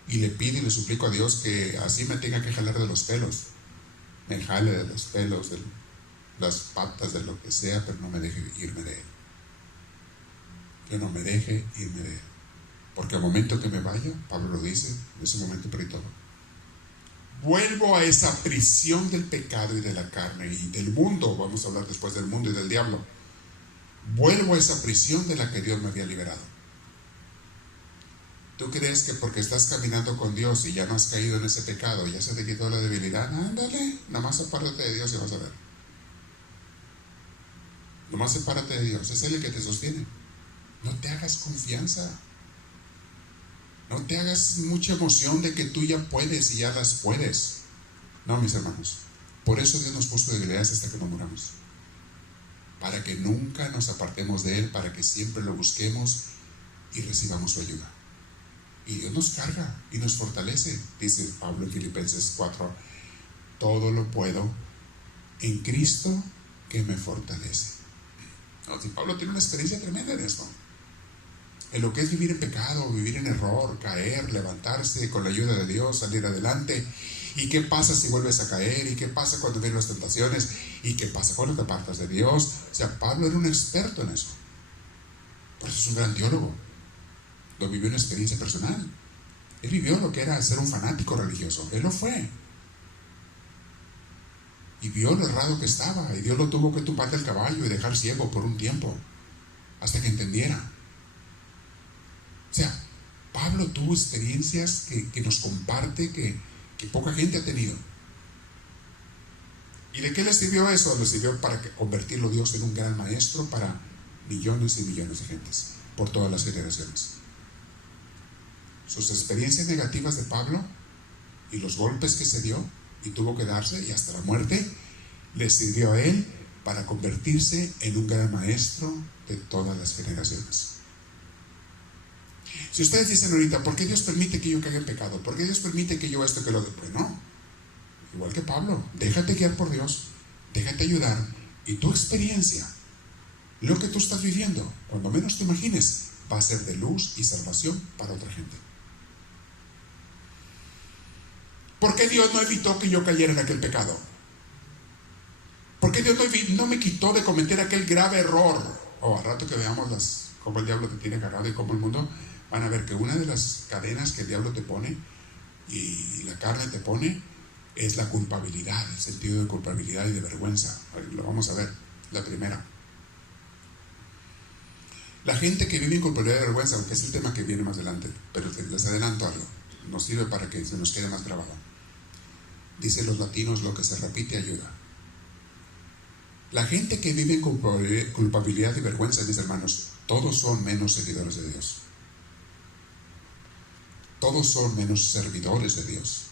Y le pido y le suplico a Dios que así me tenga que jalar de los pelos, me jale de los pelos, de las patas, de lo que sea, pero no me deje irme de Él. Que no me deje irme de Él. Porque al momento que me vaya, Pablo lo dice, en ese momento perdí todo. Vuelvo a esa prisión del pecado y de la carne y del mundo. Vamos a hablar después del mundo y del diablo. Vuelvo a esa prisión de la que Dios me había liberado. ¿Tú crees que porque estás caminando con Dios y ya no has caído en ese pecado, ya se te quitó la debilidad? Ándale, nada más apártate de Dios y vas a ver. Nomás sepárate de Dios, es Él el que te sostiene. No te hagas confianza. No te hagas mucha emoción de que tú ya puedes y ya las puedes. No, mis hermanos. Por eso Dios nos puso debilidades hasta que no muramos. Para que nunca nos apartemos de Él, para que siempre lo busquemos y recibamos su ayuda. Y Dios nos carga y nos fortalece. Dice Pablo en Filipenses 4, todo lo puedo en Cristo que me fortalece. No, si Pablo tiene una experiencia tremenda en esto. En lo que es vivir en pecado, vivir en error, caer, levantarse con la ayuda de Dios, salir adelante. ¿Y qué pasa si vuelves a caer? ¿Y qué pasa cuando vienen las tentaciones? ¿Y qué pasa cuando te apartas de Dios? O sea, Pablo era un experto en eso. Por eso es un gran teólogo. Lo vivió en experiencia personal. Él vivió lo que era ser un fanático religioso. Él lo fue. Y vio lo errado que estaba. Y Dios lo tuvo que tumbar del caballo y dejar ciego por un tiempo. Hasta que entendiera. O sea, Pablo tuvo experiencias que nos comparte que poca gente ha tenido. ¿Y de qué le sirvió eso? Le sirvió para convertirlo Dios en un gran maestro para millones y millones de gentes, por todas las generaciones. Sus experiencias negativas de Pablo y los golpes que se dio y tuvo que darse y hasta la muerte, le sirvió a él para convertirse en un gran maestro de todas las generaciones. Si ustedes dicen ahorita, ¿por qué Dios permite que yo caiga en pecado? ¿Por qué Dios permite que yo esto, que lo de? Pues no, igual que Pablo, déjate guiar por Dios, déjate ayudar, y tu experiencia, lo que tú estás viviendo, cuando menos te imagines, va a ser de luz y salvación para otra gente. ¿Por qué Dios no evitó que yo cayera en aquel pecado? ¿Por qué Dios no me quitó de cometer aquel grave error? Al rato que veamos cómo el diablo te tiene cargado y cómo el mundo, van a ver que una de las cadenas que el diablo te pone y la carne te pone es la culpabilidad, el sentido de culpabilidad y de vergüenza. Lo vamos a ver, la primera. La gente que vive en culpabilidad y vergüenza, aunque es el tema que viene más adelante, pero les adelanto algo, nos sirve para que se nos quede más grabado. Dicen los latinos, lo que se repite ayuda. La gente que vive en culpabilidad y vergüenza, mis hermanos, todos son menos seguidores de Dios. Todos son menos servidores de Dios.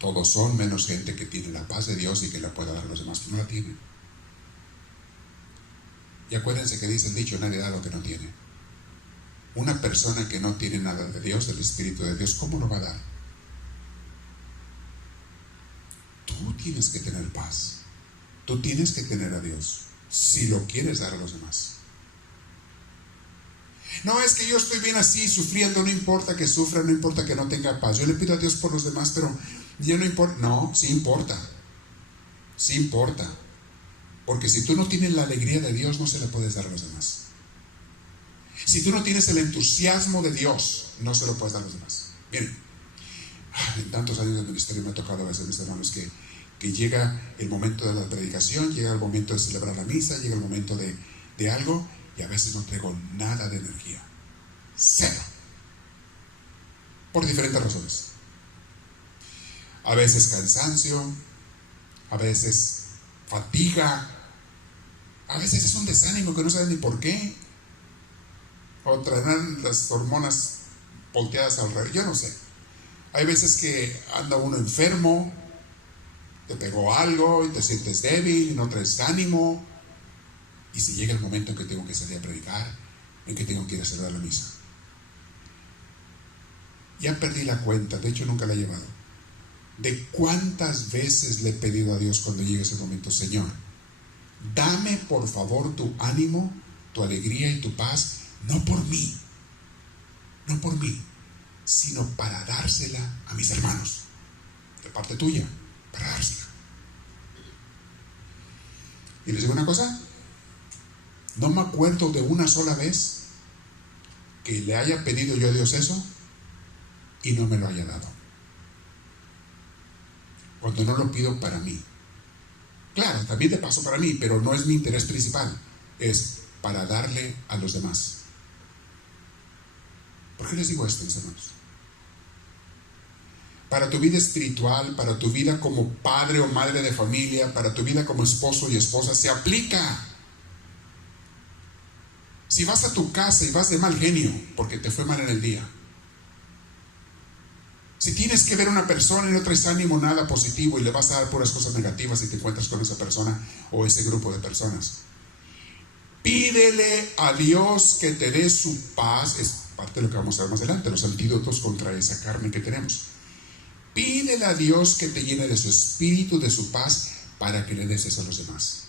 Todos son menos gente que tiene la paz de Dios y que la pueda dar a los demás, que no la tienen. Y acuérdense que dice el dicho, nadie da lo que no tiene. Una persona que no tiene nada de Dios, del Espíritu de Dios, ¿cómo lo va a dar? Tú tienes que tener paz. Tú tienes que tener a Dios, si lo quieres dar a los demás. No, es que yo estoy bien así, sufriendo, no importa que sufra, no importa que no tenga paz. Yo le pido a Dios por los demás, pero ya no importa. No, sí importa. Sí importa. Porque si tú no tienes la alegría de Dios, no se la puedes dar a los demás. Si tú no tienes el entusiasmo de Dios, no se lo puedes dar a los demás. Miren, en tantos años de ministerio me ha tocado a veces, mis hermanos, que llega el momento de la predicación, llega el momento de celebrar la misa, llega el momento de algo, y a veces no traigo nada de energía. Cero. Por diferentes razones. A veces cansancio, a veces fatiga, a veces es un desánimo que no sabes ni por qué, o traerán las hormonas volteadas al revés, yo no sé. Hay veces que anda uno enfermo, te pegó algo y te sientes débil y no traes ánimo, y si llega el momento en que tengo que salir a predicar, en que tengo que ir a celebrar la misa, ya perdí la cuenta, de hecho nunca la he llevado, de cuántas veces le he pedido a Dios cuando llegue ese momento: Señor, dame por favor tu ánimo, tu alegría y tu paz, no por mí, sino para dársela a mis hermanos, de parte tuya, para dársela. Y les digo una cosa, no me acuerdo de una sola vez que le haya pedido yo a Dios eso y no me lo haya dado. Cuando no lo pido para mí. Claro, también te paso para mí, pero no es mi interés principal, es para darle a los demás. ¿Por qué les digo esto, mis hermanos? Para tu vida espiritual, para tu vida como padre o madre de familia, para tu vida como esposo y esposa, se aplica. Si vas a tu casa y vas de mal genio porque te fue mal en el día, si tienes que ver a una persona y no traes ánimo, nada positivo, y le vas a dar puras cosas negativas y te encuentras con esa persona o ese grupo de personas, pídele a Dios que te dé su paz. Es parte de lo que vamos a ver más adelante, los antídotos contra esa carne que tenemos. Pídele a Dios que te llene de su espíritu, de su paz, para que le des eso a los demás.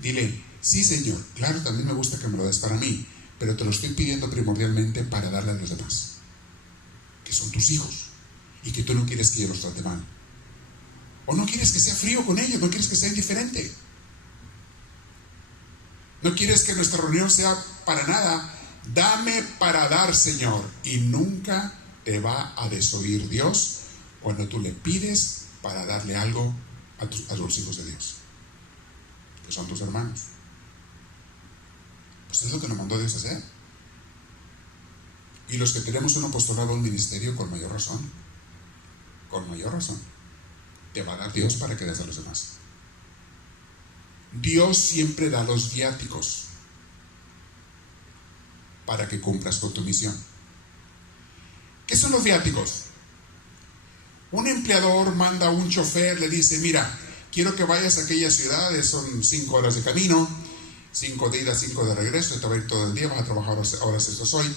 Dile: sí, Señor, claro, también me gusta que me lo des para mí, pero te lo estoy pidiendo primordialmente para darle a los demás, que son tus hijos, y que tú no quieres que yo los trate mal, o no quieres que sea frío con ellos, no quieres que sea indiferente, no quieres que nuestra reunión sea para nada. Dame para dar, Señor, y nunca te va a desoír Dios cuando tú le pides para darle algo a los hijos de Dios, que son tus hermanos. Pues es lo que nos mandó Dios a hacer. Y los que tenemos un apostolado, un ministerio, con mayor razón, te va a dar Dios para que des a los demás. Dios siempre da los viáticos para que cumplas con tu misión. ¿Qué son los viáticos? Un empleador manda a un chofer, le dice: mira, quiero que vayas a aquella ciudad, son 5 horas de camino, 5 de ida, 5 de regreso, te va a ir todo el día, vas a trabajar horas estas hoy.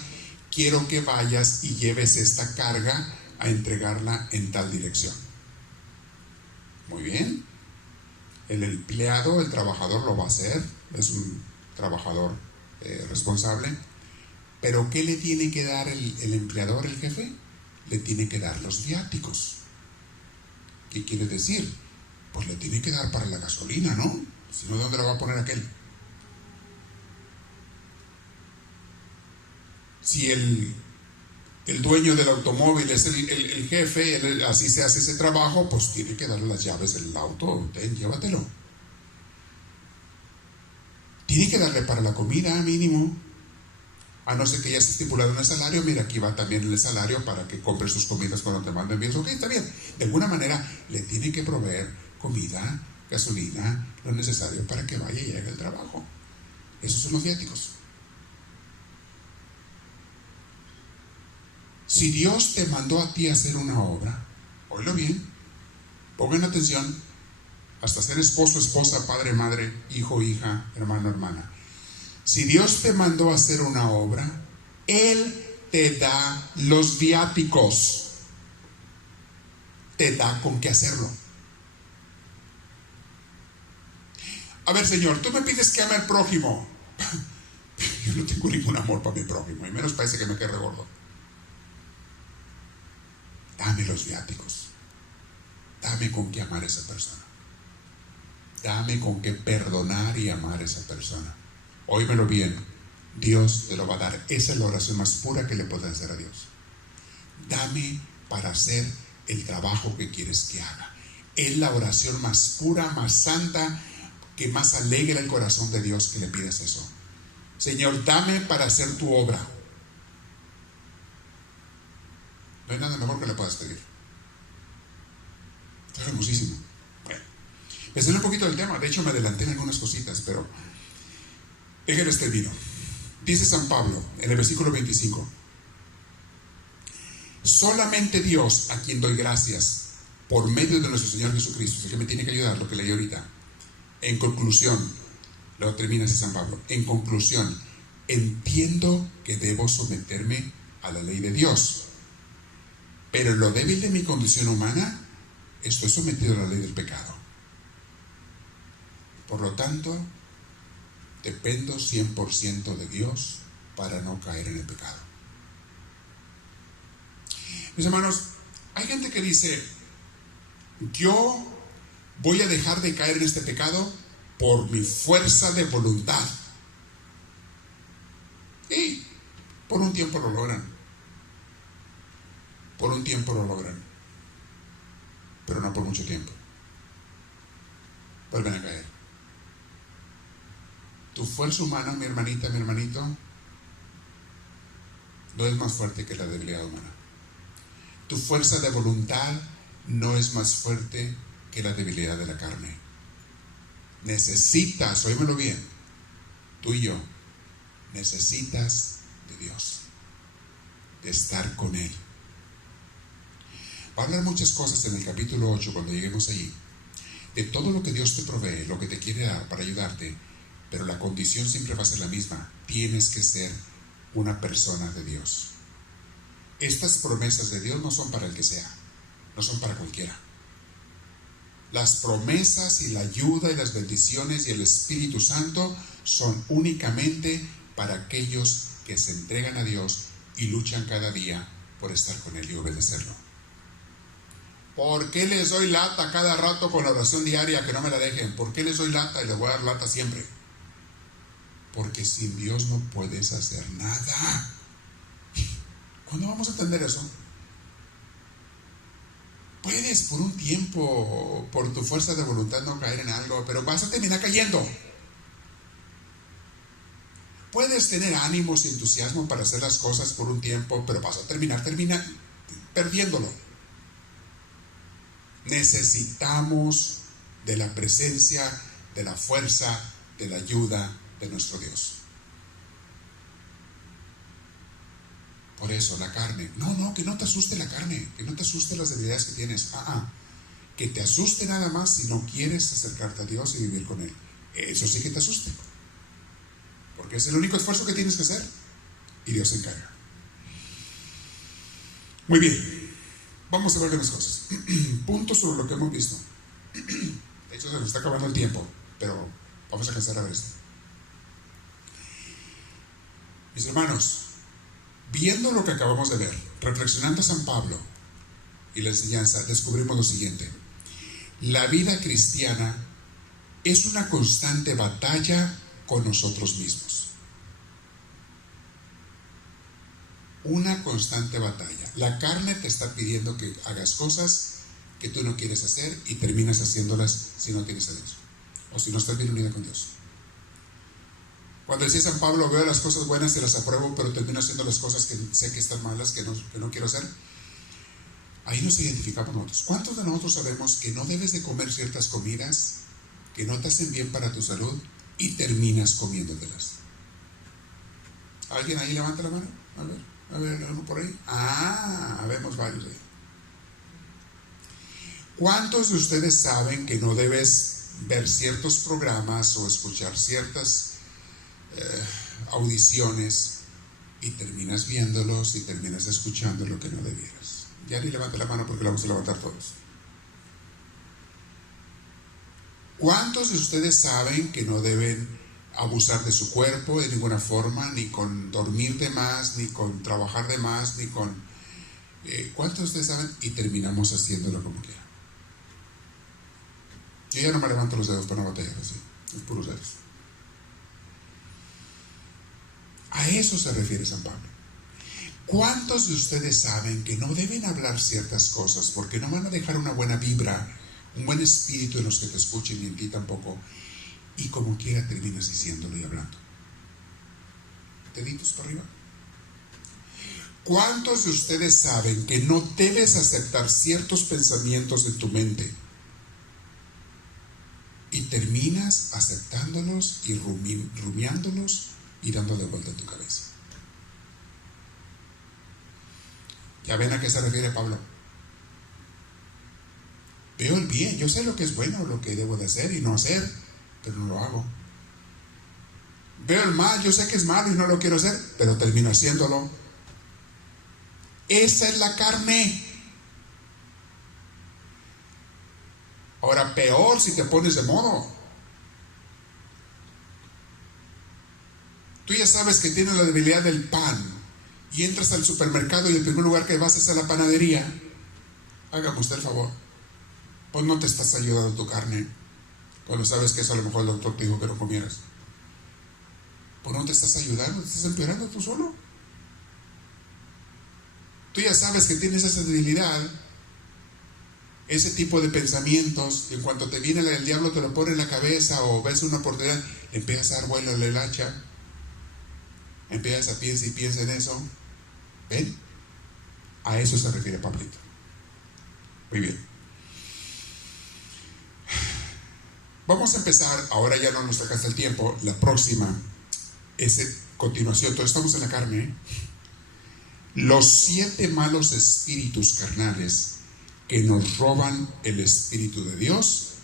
Quiero que vayas y lleves esta carga a entregarla en tal dirección. Muy bien. El empleado, el trabajador lo va a hacer, es un trabajador responsable. Pero ¿qué le tiene que dar el empleador, el jefe? Le tiene que dar los viáticos. ¿Qué quiere decir? Pues le tiene que dar para la gasolina, ¿no? Si no, ¿dónde la va a poner aquel? Si el dueño del automóvil es el jefe, así se hace ese trabajo, pues tiene que darle las llaves del auto. Llévatelo. Tiene que darle para la comida mínimo, a no ser que ya esté estipulado en el salario. Mira, aquí va también el salario para que compres sus comidas cuando te manden bien. Ok, está bien. De alguna manera le tiene que proveer comida, gasolina, lo necesario para que vaya y llegue al trabajo. Esos son los viáticos. Si Dios te mandó a ti a hacer una obra, oílo bien, pongan atención, hasta ser esposo, esposa, padre, madre, hijo, hija, hermano, hermana. Si Dios te mandó a hacer una obra, Él te da los viáticos, te da con qué hacerlo. A ver, Señor, tú me pides que ame al prójimo. Yo no tengo ningún amor para mi prójimo, y menos parece que me quede gordo. Dame los viáticos, dame con qué amar a esa persona, dame con qué perdonar y amar a esa persona. Óímelo bien, Dios te lo va a dar. Esa es la oración más pura que le puedes hacer a Dios. Dame para hacer el trabajo que quieres que haga. Es la oración más pura, más santa, que más alegra el corazón de Dios, que le pides eso. Señor, dame para hacer tu obra. No hay nada mejor que le puedas pedir. Es hermosísimo. Bueno, me salió un poquito del tema. De hecho, me adelanté en algunas cositas, pero déjenme este vino. Dice San Pablo en el versículo 25: solamente Dios, a quien doy gracias por medio de nuestro Señor Jesucristo, es el que me tiene que ayudar, lo que leí ahorita. En conclusión, lo termina así San Pablo: en conclusión, entiendo que debo someterme a la ley de Dios, pero en lo débil de mi condición humana estoy sometido a la ley del pecado. Por lo tanto, dependo 100% de Dios para no caer en el pecado. Mis hermanos, hay gente que dice: yo voy a dejar de caer en este pecado por mi fuerza de voluntad. Y por un tiempo lo logran. Por un tiempo lo logran, pero no por mucho tiempo. Vuelven a caer. Tu fuerza humana, mi hermanita, mi hermanito, no es más fuerte que la debilidad humana. Tu fuerza de voluntad no es más fuerte que la debilidad de la carne. Necesitas, óímelo bien, tú y yo, Necesitas de Dios, de estar con Él. Va a hablar muchas cosas en el capítulo 8 cuando lleguemos allí, de todo lo que Dios te provee, lo que te quiere dar para ayudarte, pero la condición siempre va a ser la misma: tienes que ser una persona de Dios. Estas promesas de Dios no son para el que sea, no son para cualquiera. Las promesas y la ayuda y las bendiciones y el Espíritu Santo son únicamente para aquellos que se entregan a Dios y luchan cada día por estar con Él y obedecerlo. ¿Por qué les doy lata cada rato con la oración diaria que no me la dejen? ¿Por qué les doy lata y les voy a dar lata siempre? Porque sin Dios no puedes hacer nada. ¿Cuándo vamos a entender eso? Puedes por un tiempo, por tu fuerza de voluntad, no caer en algo, pero vas a terminar cayendo. Puedes tener ánimos y entusiasmo para hacer las cosas por un tiempo, pero vas a terminar perdiéndolo. Necesitamos de la presencia, de la fuerza, de la ayuda de nuestro Dios. Por eso la carne, que no te asuste la carne, que no te asuste las debilidades que tienes. Que te asuste nada más si no quieres acercarte a Dios y vivir con Él. Eso sí que te asuste, porque es el único esfuerzo que tienes que hacer y Dios se encarga. Muy bien, vamos a ver unas cosas. Puntos sobre lo que hemos visto. De hecho se nos está acabando el tiempo, pero vamos a alcanzar a ver esto. Mis hermanos, viendo lo que acabamos de ver, reflexionando a San Pablo y la enseñanza, descubrimos lo siguiente: la vida cristiana es una constante batalla con nosotros mismos. Una constante batalla. La carne te está pidiendo que hagas cosas que tú no quieres hacer y terminas haciéndolas si no tienes a Dios o si no estás bien unida con Dios. Cuando decía San Pablo, veo las cosas buenas y las apruebo, pero termino haciendo las cosas que sé que están malas, que no quiero hacer. Ahí nos identificamos nosotros. ¿Cuántos de nosotros sabemos que no debes de comer ciertas comidas que no te hacen bien para tu salud y terminas comiéndotelas? ¿Alguien ahí levanta la mano? A ver, ¿algo por ahí? Vemos varios ahí. ¿Cuántos de ustedes saben que no debes ver ciertos programas o escuchar ciertas audiciones y terminas viéndolos y terminas escuchando lo que no debieras? Ya ni levante la mano porque la vamos a levantar todos. ¿Cuántos de ustedes saben que no deben abusar de su cuerpo de ninguna forma, ni con dormir de más, ni con trabajar de más, ni con... ¿cuántos de ustedes saben? Y terminamos haciéndolo como quiera. Yo ya no me levanto los dedos para no batallar así, es puros dedos. A eso se refiere San Pablo. ¿Cuántos de ustedes saben que no deben hablar ciertas cosas porque no van a dejar una buena vibra, un buen espíritu en los que te escuchen y en ti tampoco? Y como quiera terminas diciéndolo y hablando. Deditos para arriba. ¿Cuántos de ustedes saben que no debes aceptar ciertos pensamientos en tu mente y terminas aceptándolos y rumiándolos y dándole vuelta en tu cabeza? ¿Ya ven a qué se refiere Pablo? Veo el bien, yo sé lo que es bueno, lo que debo de hacer y no hacer, pero no lo hago. Veo el mal, yo sé que es malo y no lo quiero hacer, pero termino haciéndolo. Esa es la carne. Ahora, peor si te pones de modo. Tú ya sabes que tienes la debilidad del pan y entras al supermercado y el primer lugar que vas es a la panadería. Hágame usted el favor. Pues no te estás ayudando a tu carne cuando sabes que eso a lo mejor el doctor te dijo que no comieras. Pues no te estás ayudando, te estás empeorando tú solo. Tú ya sabes que tienes esa debilidad, ese tipo de pensamientos, y en cuanto te viene el diablo te lo pone en la cabeza o ves una oportunidad, le empiezas a dar vuelo a la hacha, empiezas a piensa y piensa en eso. ¿Ven? A eso se refiere Pablito. Muy bien. Vamos a empezar, ahora ya no nos alcanza el tiempo, la próxima, ese Continuación, todos estamos en la carne, ¿eh? Los 7 malos espíritus carnales que nos roban el Espíritu de Dios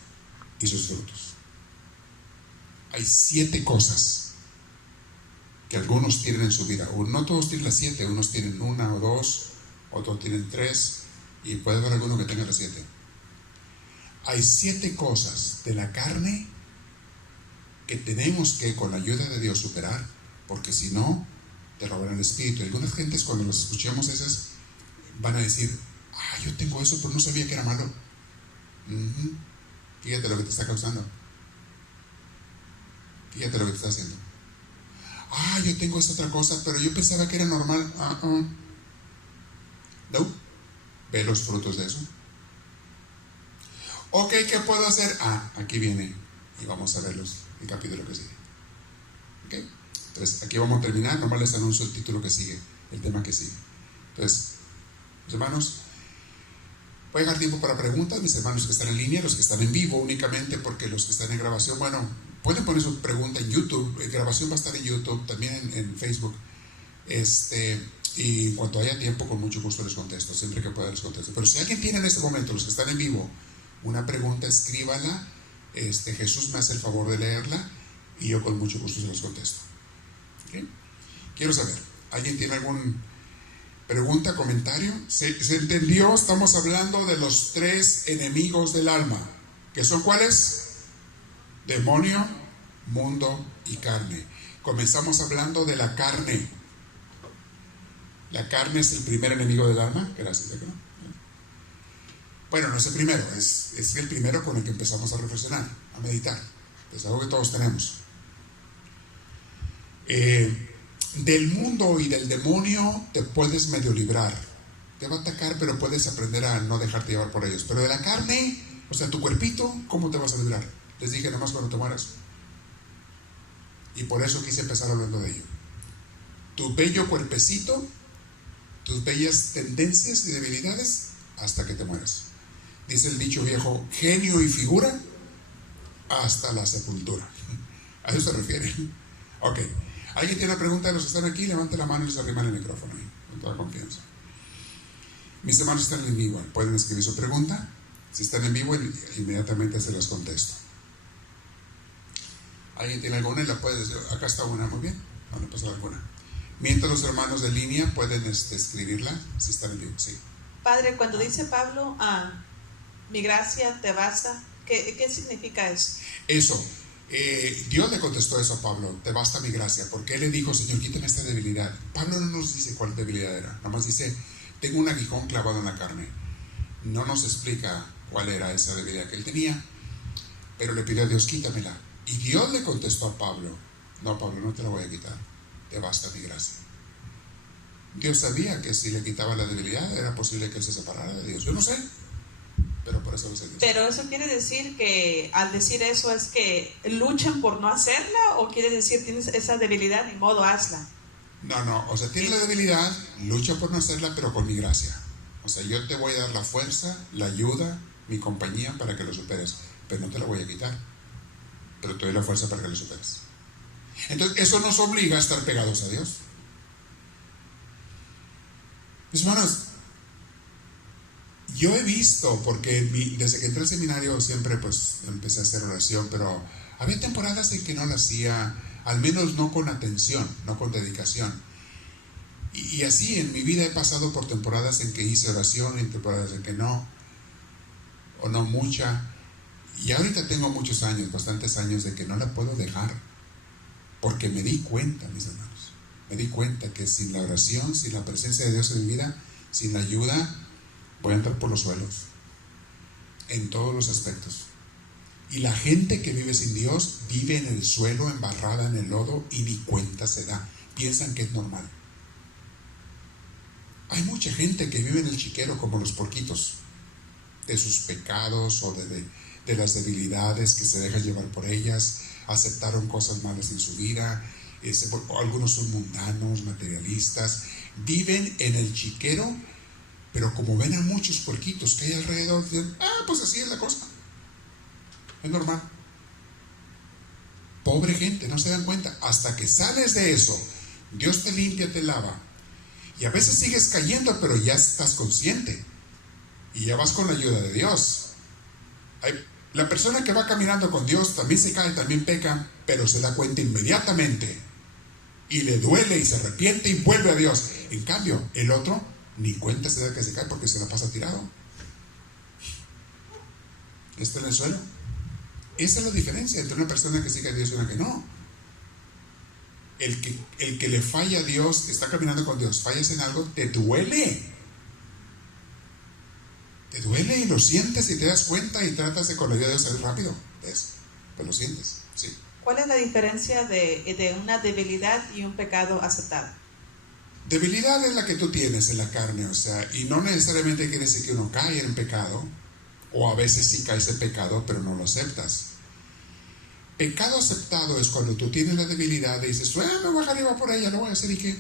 y sus frutos. Hay 7 cosas que algunos tienen en su vida. No todos tienen las 7, unos tienen 1 o 2, otros tienen 3, y puede haber alguno que tenga las 7. Hay 7 cosas de la carne que tenemos que, con la ayuda de Dios, superar, porque si no, te robarán el espíritu. Algunas gentes, cuando los escuchemos esas, van a decir: yo tengo eso, pero no sabía que era malo. Fíjate lo que te está causando. Fíjate lo que te está haciendo. Yo tengo esa otra cosa, pero yo pensaba que era normal. No. Ve los frutos de eso. Ok, ¿qué puedo hacer? Aquí viene, y vamos a verlos el capítulo que sigue. Ok, entonces aquí vamos a terminar. Nomás les anuncio el título que sigue, el tema que sigue. Entonces, mis hermanos, voy a dejar tiempo para preguntas. Mis hermanos que están en línea, los que están en vivo únicamente, porque los que están en grabación, bueno, pueden poner su pregunta en YouTube. La grabación va a estar en YouTube, también en Facebook. Y en cuanto haya tiempo, con mucho gusto les contesto, siempre que pueda les contesto. Pero si alguien tiene en este momento, los que están en vivo, una pregunta, escríbala. Jesús me hace el favor de leerla y yo con mucho gusto se los contesto. ¿Okay? Quiero saber, ¿alguien tiene alguna pregunta, comentario? ¿Se entendió? Estamos hablando de los 3 enemigos del alma, que son ¿cuáles? Demonio, mundo y carne. Comenzamos hablando de la carne. La carne es el primer enemigo del alma. Gracias, ¿no? Bueno, no es el primero, es el primero con el que empezamos a reflexionar, a meditar. Es algo que todos tenemos. Del mundo y del demonio te puedes medio librar. Te va a atacar, pero puedes aprender a no dejarte llevar por ellos. Pero de la carne, o sea, tu cuerpito, ¿cómo te vas a librar? Les dije nomás cuando te mueras. Y por eso quise empezar hablando de ello. Tu bello cuerpecito, tus bellas tendencias y debilidades, hasta que te mueras. Dice el dicho viejo: genio y figura hasta la sepultura. A eso se refiere. Ok. ¿Alguien tiene una pregunta de los que están aquí? Levante la mano y les arriman el micrófono ahí, con toda confianza. Mis hermanos están en vivo, pueden escribir su pregunta. Si están en vivo, inmediatamente se las contesto. ¿Alguien tiene alguna? Y la puede decir. Acá está una, muy bien. No pasa alguna. Mientras los hermanos de línea pueden escribirla, si están en vivo. Sí. Padre, cuando dice Pablo, mi gracia te basta, ¿qué significa eso? Eso. Dios le contestó eso a Pablo: te basta mi gracia, porque él le dijo: Señor, quítame esta debilidad. Pablo no nos dice cuál debilidad era, nomás dice: tengo un aguijón clavado en la carne. No nos explica cuál era esa debilidad que él tenía, pero le pidió a Dios: quítamela. Y Dios le contestó a Pablo: no, Pablo, no te la voy a quitar, te basta mi gracia. Dios sabía que si le quitaba la debilidad era posible que él se separara de Dios. Yo no sé, pero por eso lo sé. Pero eso quiere decir que al decir eso es que luchan por no hacerla, o quiere decir tienes esa debilidad, ni modo, hazla. No, o sea, tienes la debilidad, lucha por no hacerla, pero con mi gracia. O sea, yo te voy a dar la fuerza, la ayuda, mi compañía para que lo superes, pero no te la voy a quitar, pero te doy la fuerza para que lo superes. Entonces eso nos obliga a estar pegados a Dios. Mis hermanos, yo he visto, porque desde que entré al seminario siempre pues empecé a hacer oración, pero había temporadas en que no la hacía, al menos no con atención, no con dedicación. Y así en mi vida he pasado por temporadas en que hice oración, en temporadas en que no, o no mucha. Y ahorita tengo muchos años, bastantes años, de que no la puedo dejar, porque me di cuenta, mis hermanos, me di cuenta que sin la oración, sin la presencia de Dios en mi vida, sin la ayuda, voy a entrar por los suelos, en todos los aspectos. Y la gente que vive sin Dios vive en el suelo, embarrada en el lodo, y ni cuenta se da. Piensan que es normal. Hay mucha gente que vive en el chiquero como los porquitos, de sus pecados o de las debilidades que se dejan llevar por ellas. Aceptaron cosas malas en su vida. Algunos son mundanos, materialistas, viven en el chiquero, pero como ven a muchos puerquitos que hay alrededor, dicen: pues así es la cosa, es normal. Pobre gente, no se dan cuenta. Hasta que sales de eso Dios te limpia, te lava. Y a veces sigues cayendo, pero ya estás consciente. Y ya vas con la ayuda de Dios. La persona que va caminando con Dios también se cae, también peca, pero se da cuenta inmediatamente. Y le duele y se arrepiente y vuelve a Dios. En cambio, el otro ni cuenta se da que se cae porque se la pasa tirado. Está en el suelo. Esa es la diferencia entre una persona que sigue a Dios y una que no. El que le falla a Dios, está caminando con Dios, fallas en algo, te duele. Te duele y lo sientes y te das cuenta y tratas de con la ayuda de Dios salir rápido. ¿Ves? Pues lo sientes. Sí. ¿Cuál es la diferencia de una debilidad y un pecado aceptado? Debilidad es la que tú tienes en la carne, o sea, y no necesariamente quiere decir que uno cae en pecado, o a veces sí caes en pecado, pero no lo aceptas. Pecado aceptado es cuando tú tienes la debilidad y dices, me voy a arriba por ella, lo voy a hacer y que,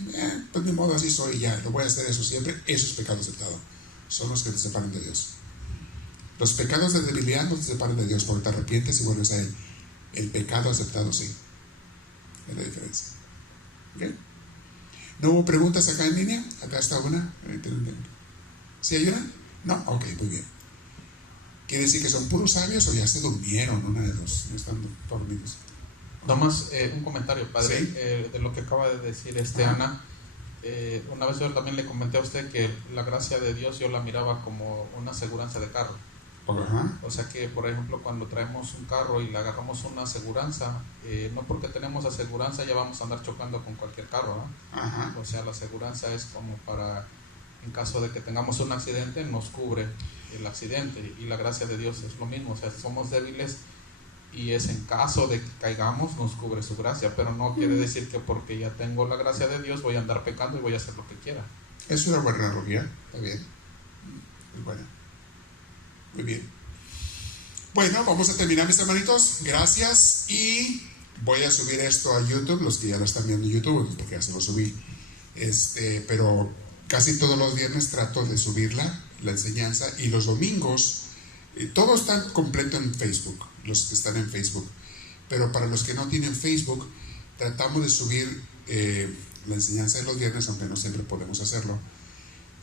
pues mi modo así soy, ya, lo voy a hacer eso siempre. Eso es pecado aceptado. Son los que te separan de Dios. Los pecados de debilidad no te separan de Dios porque te arrepientes y vuelves a Él. El pecado aceptado sí. Es la diferencia. ¿Okay? ¿No hubo preguntas acá en línea? Acá está una. ¿Sí hay una? No, ok, muy bien. ¿Quiere decir que son puros sabios o ya se durmieron? Una de dos, ya están dormidos. Nomás un comentario, padre, ¿Sí? de lo que acaba de decir Ana. Una vez yo también le comenté a usted que la gracia de Dios yo la miraba como una aseguranza de carro. Ajá. O sea que, por ejemplo, cuando traemos un carro y le agarramos una aseguranza, no porque tenemos aseguranza ya vamos a andar chocando con cualquier carro, ¿no? Ajá. O sea, la aseguranza es como para, en caso de que tengamos un accidente, nos cubre el accidente. Y la gracia de Dios es lo mismo, o sea, somos débiles y es en caso de que caigamos nos cubre su gracia, pero no quiere decir que porque ya tengo la gracia de Dios voy a andar pecando y voy a hacer lo que quiera. Es una buena analogía, está bien. Muy buena. Muy bien. Bueno, vamos a terminar, mis hermanitos. Gracias. Y voy a subir esto a YouTube, los que ya lo están viendo en YouTube, porque ya se lo subí. Pero casi todos los viernes trato de subirla, la enseñanza, y los domingos, todo está completo en Facebook, los que están en Facebook. Pero para los que no tienen Facebook, tratamos de subir la enseñanza de los viernes, aunque no siempre podemos hacerlo.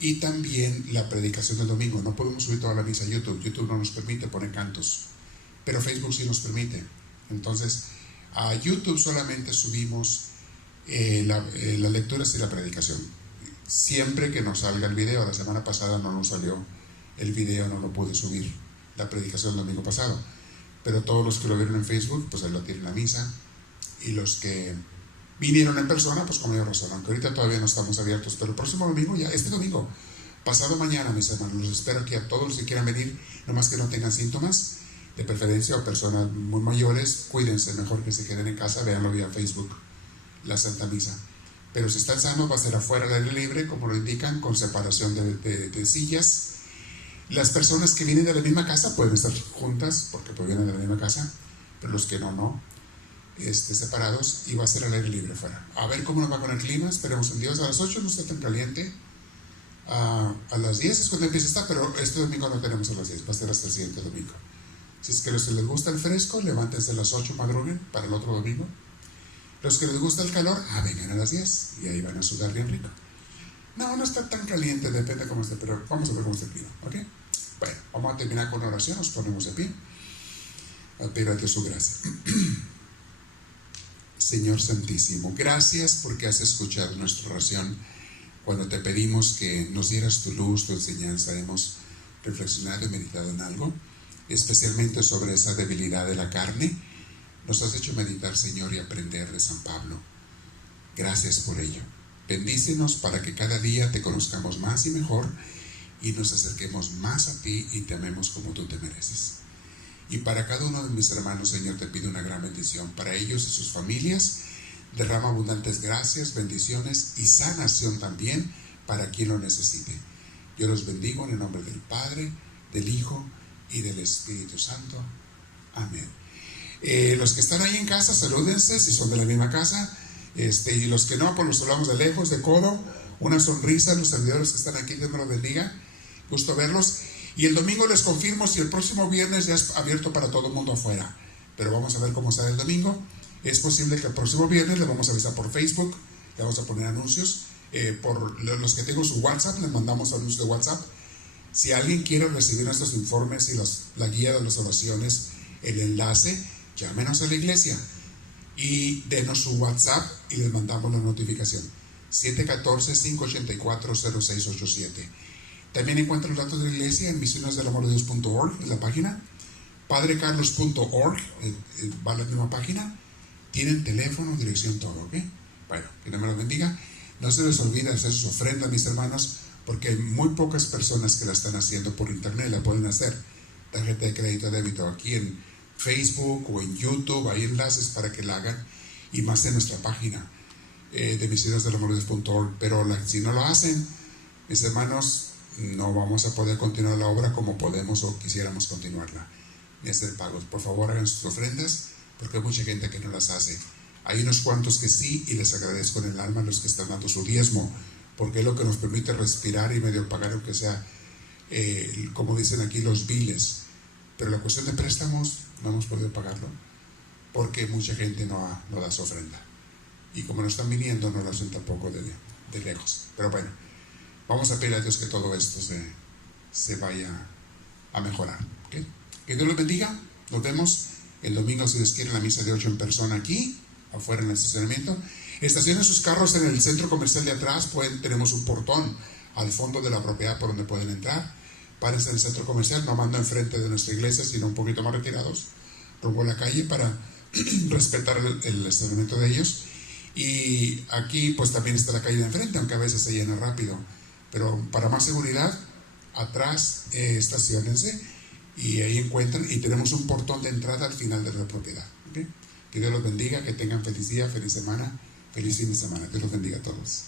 Y también la predicación del domingo. No podemos subir toda la misa a YouTube. YouTube no nos permite poner cantos, pero Facebook sí nos permite. Entonces, a YouTube solamente subimos las lecturas y la predicación. Siempre que nos salga el video. La semana pasada no nos salió el video, no lo pude subir, la predicación del domingo pasado. Pero todos los que lo vieron en Facebook, pues ahí lo tienen la misa. Y los que vinieron en persona, pues como yo razón, aunque ahorita todavía no estamos abiertos, pero el próximo domingo, ya este domingo, pasado mañana, mis hermanos, los espero aquí a todos los que quieran venir, nomás que no tengan síntomas, de preferencia, o personas muy mayores, cuídense, mejor que se queden en casa, véanlo vía Facebook, la Santa Misa. Pero si están sanos, va a ser afuera al aire libre, como lo indican, con separación de sillas. Las personas que vienen de la misma casa pueden estar juntas, porque pues vienen de la misma casa, pero los que no. Separados, y va a ser al aire libre fuera. A ver cómo nos va con el clima, esperemos en Dios. A las 8 no está tan caliente, a las 10 es cuando empieza a estar, pero este domingo no tenemos a las 10, va a ser hasta el siguiente domingo. Si es que los que les gusta el fresco, levántense a las 8, madruguen para el otro domingo. Los que les gusta el calor, vengan a las 10 y ahí van a sudar bien rico. No está tan caliente, depende cómo esté, pero vamos a ver cómo está el clima, ¿ok? Bueno, vamos a terminar con una oración, nos ponemos de pie a pedir a Dios su gracia. Señor Santísimo, gracias porque has escuchado nuestra oración. Cuando te pedimos que nos dieras tu luz, tu enseñanza, hemos reflexionado y meditado en algo, especialmente sobre esa debilidad de la carne. Nos has hecho meditar, Señor, y aprender de San Pablo. Gracias por ello. Bendícenos para que cada día te conozcamos más y mejor y nos acerquemos más a ti y te amemos como tú te mereces. Y para cada uno de mis hermanos, Señor, te pido una gran bendición. Para ellos y sus familias, derrama abundantes gracias, bendiciones y sanación también para quien lo necesite. Yo los bendigo en el nombre del Padre, del Hijo y del Espíritu Santo. Amén. Los que están ahí en casa, salúdense si son de la misma casa. Y los que no, pues los hablamos de lejos, de codo. Una sonrisa a los servidores que están aquí, Dios me los bendiga. Gusto verlos. Y el domingo les confirmo si el próximo viernes ya es abierto para todo el mundo afuera. Pero vamos a ver cómo sale el domingo. Es posible que el próximo viernes le vamos a avisar por Facebook le vamos a poner anuncios. Por los que tengo su WhatsApp, les mandamos anuncios de WhatsApp. Si alguien quiere recibir nuestros informes y la guía de las oraciones, el enlace, llámenos a la iglesia y denos su WhatsApp y les mandamos la notificación. 714-584-0687. También encuentran los datos de la iglesia en misionesdelamordedios.org, en la página. padrecarlos.org, va a la misma página. Tienen teléfono, dirección, todo, ¿ok? Bueno, que Dios me los bendiga. No se les olvide hacer sus ofrendas, mis hermanos, porque hay muy pocas personas que la están haciendo por internet, la pueden hacer. Tarjeta de crédito, débito, aquí en Facebook o en YouTube, hay enlaces para que la hagan, y más en nuestra página de misionesdelamordedios.org. Pero si no lo hacen, mis hermanos, no vamos a poder continuar la obra como podemos o quisiéramos continuarla ni hacer pagos. Por favor, hagan sus ofrendas, porque hay mucha gente que no las hace. Hay unos cuantos que sí, y les agradezco en el alma a los que están dando su diezmo, porque es lo que nos permite respirar y medio pagar, aunque sea, como dicen aquí, los biles. Pero la cuestión de préstamos no hemos podido pagarlo, porque mucha gente no da su ofrenda. Y como no están viniendo, no lo hacen tampoco de lejos. Pero bueno, vamos a pedir a Dios que todo esto se vaya a mejorar, ¿okay? Que Dios los bendiga. Nos vemos el domingo, si Dios quiere, en la misa de 8 en persona aquí, afuera en el estacionamiento. Estacionen sus carros en el centro comercial de atrás. Tenemos un portón al fondo de la propiedad por donde pueden entrar. Párense en el centro comercial, no mando enfrente de nuestra iglesia, sino un poquito más retirados, rumbo a la calle, para respetar el estacionamiento de ellos. Y aquí pues también está la calle de enfrente, aunque a veces se llena rápido. Pero para más seguridad, atrás estaciónense y ahí encuentran, y tenemos un portón de entrada al final de la propiedad, ¿okay? Que Dios los bendiga, que tengan feliz día, feliz semana, feliz fin de semana. Dios los bendiga a todos.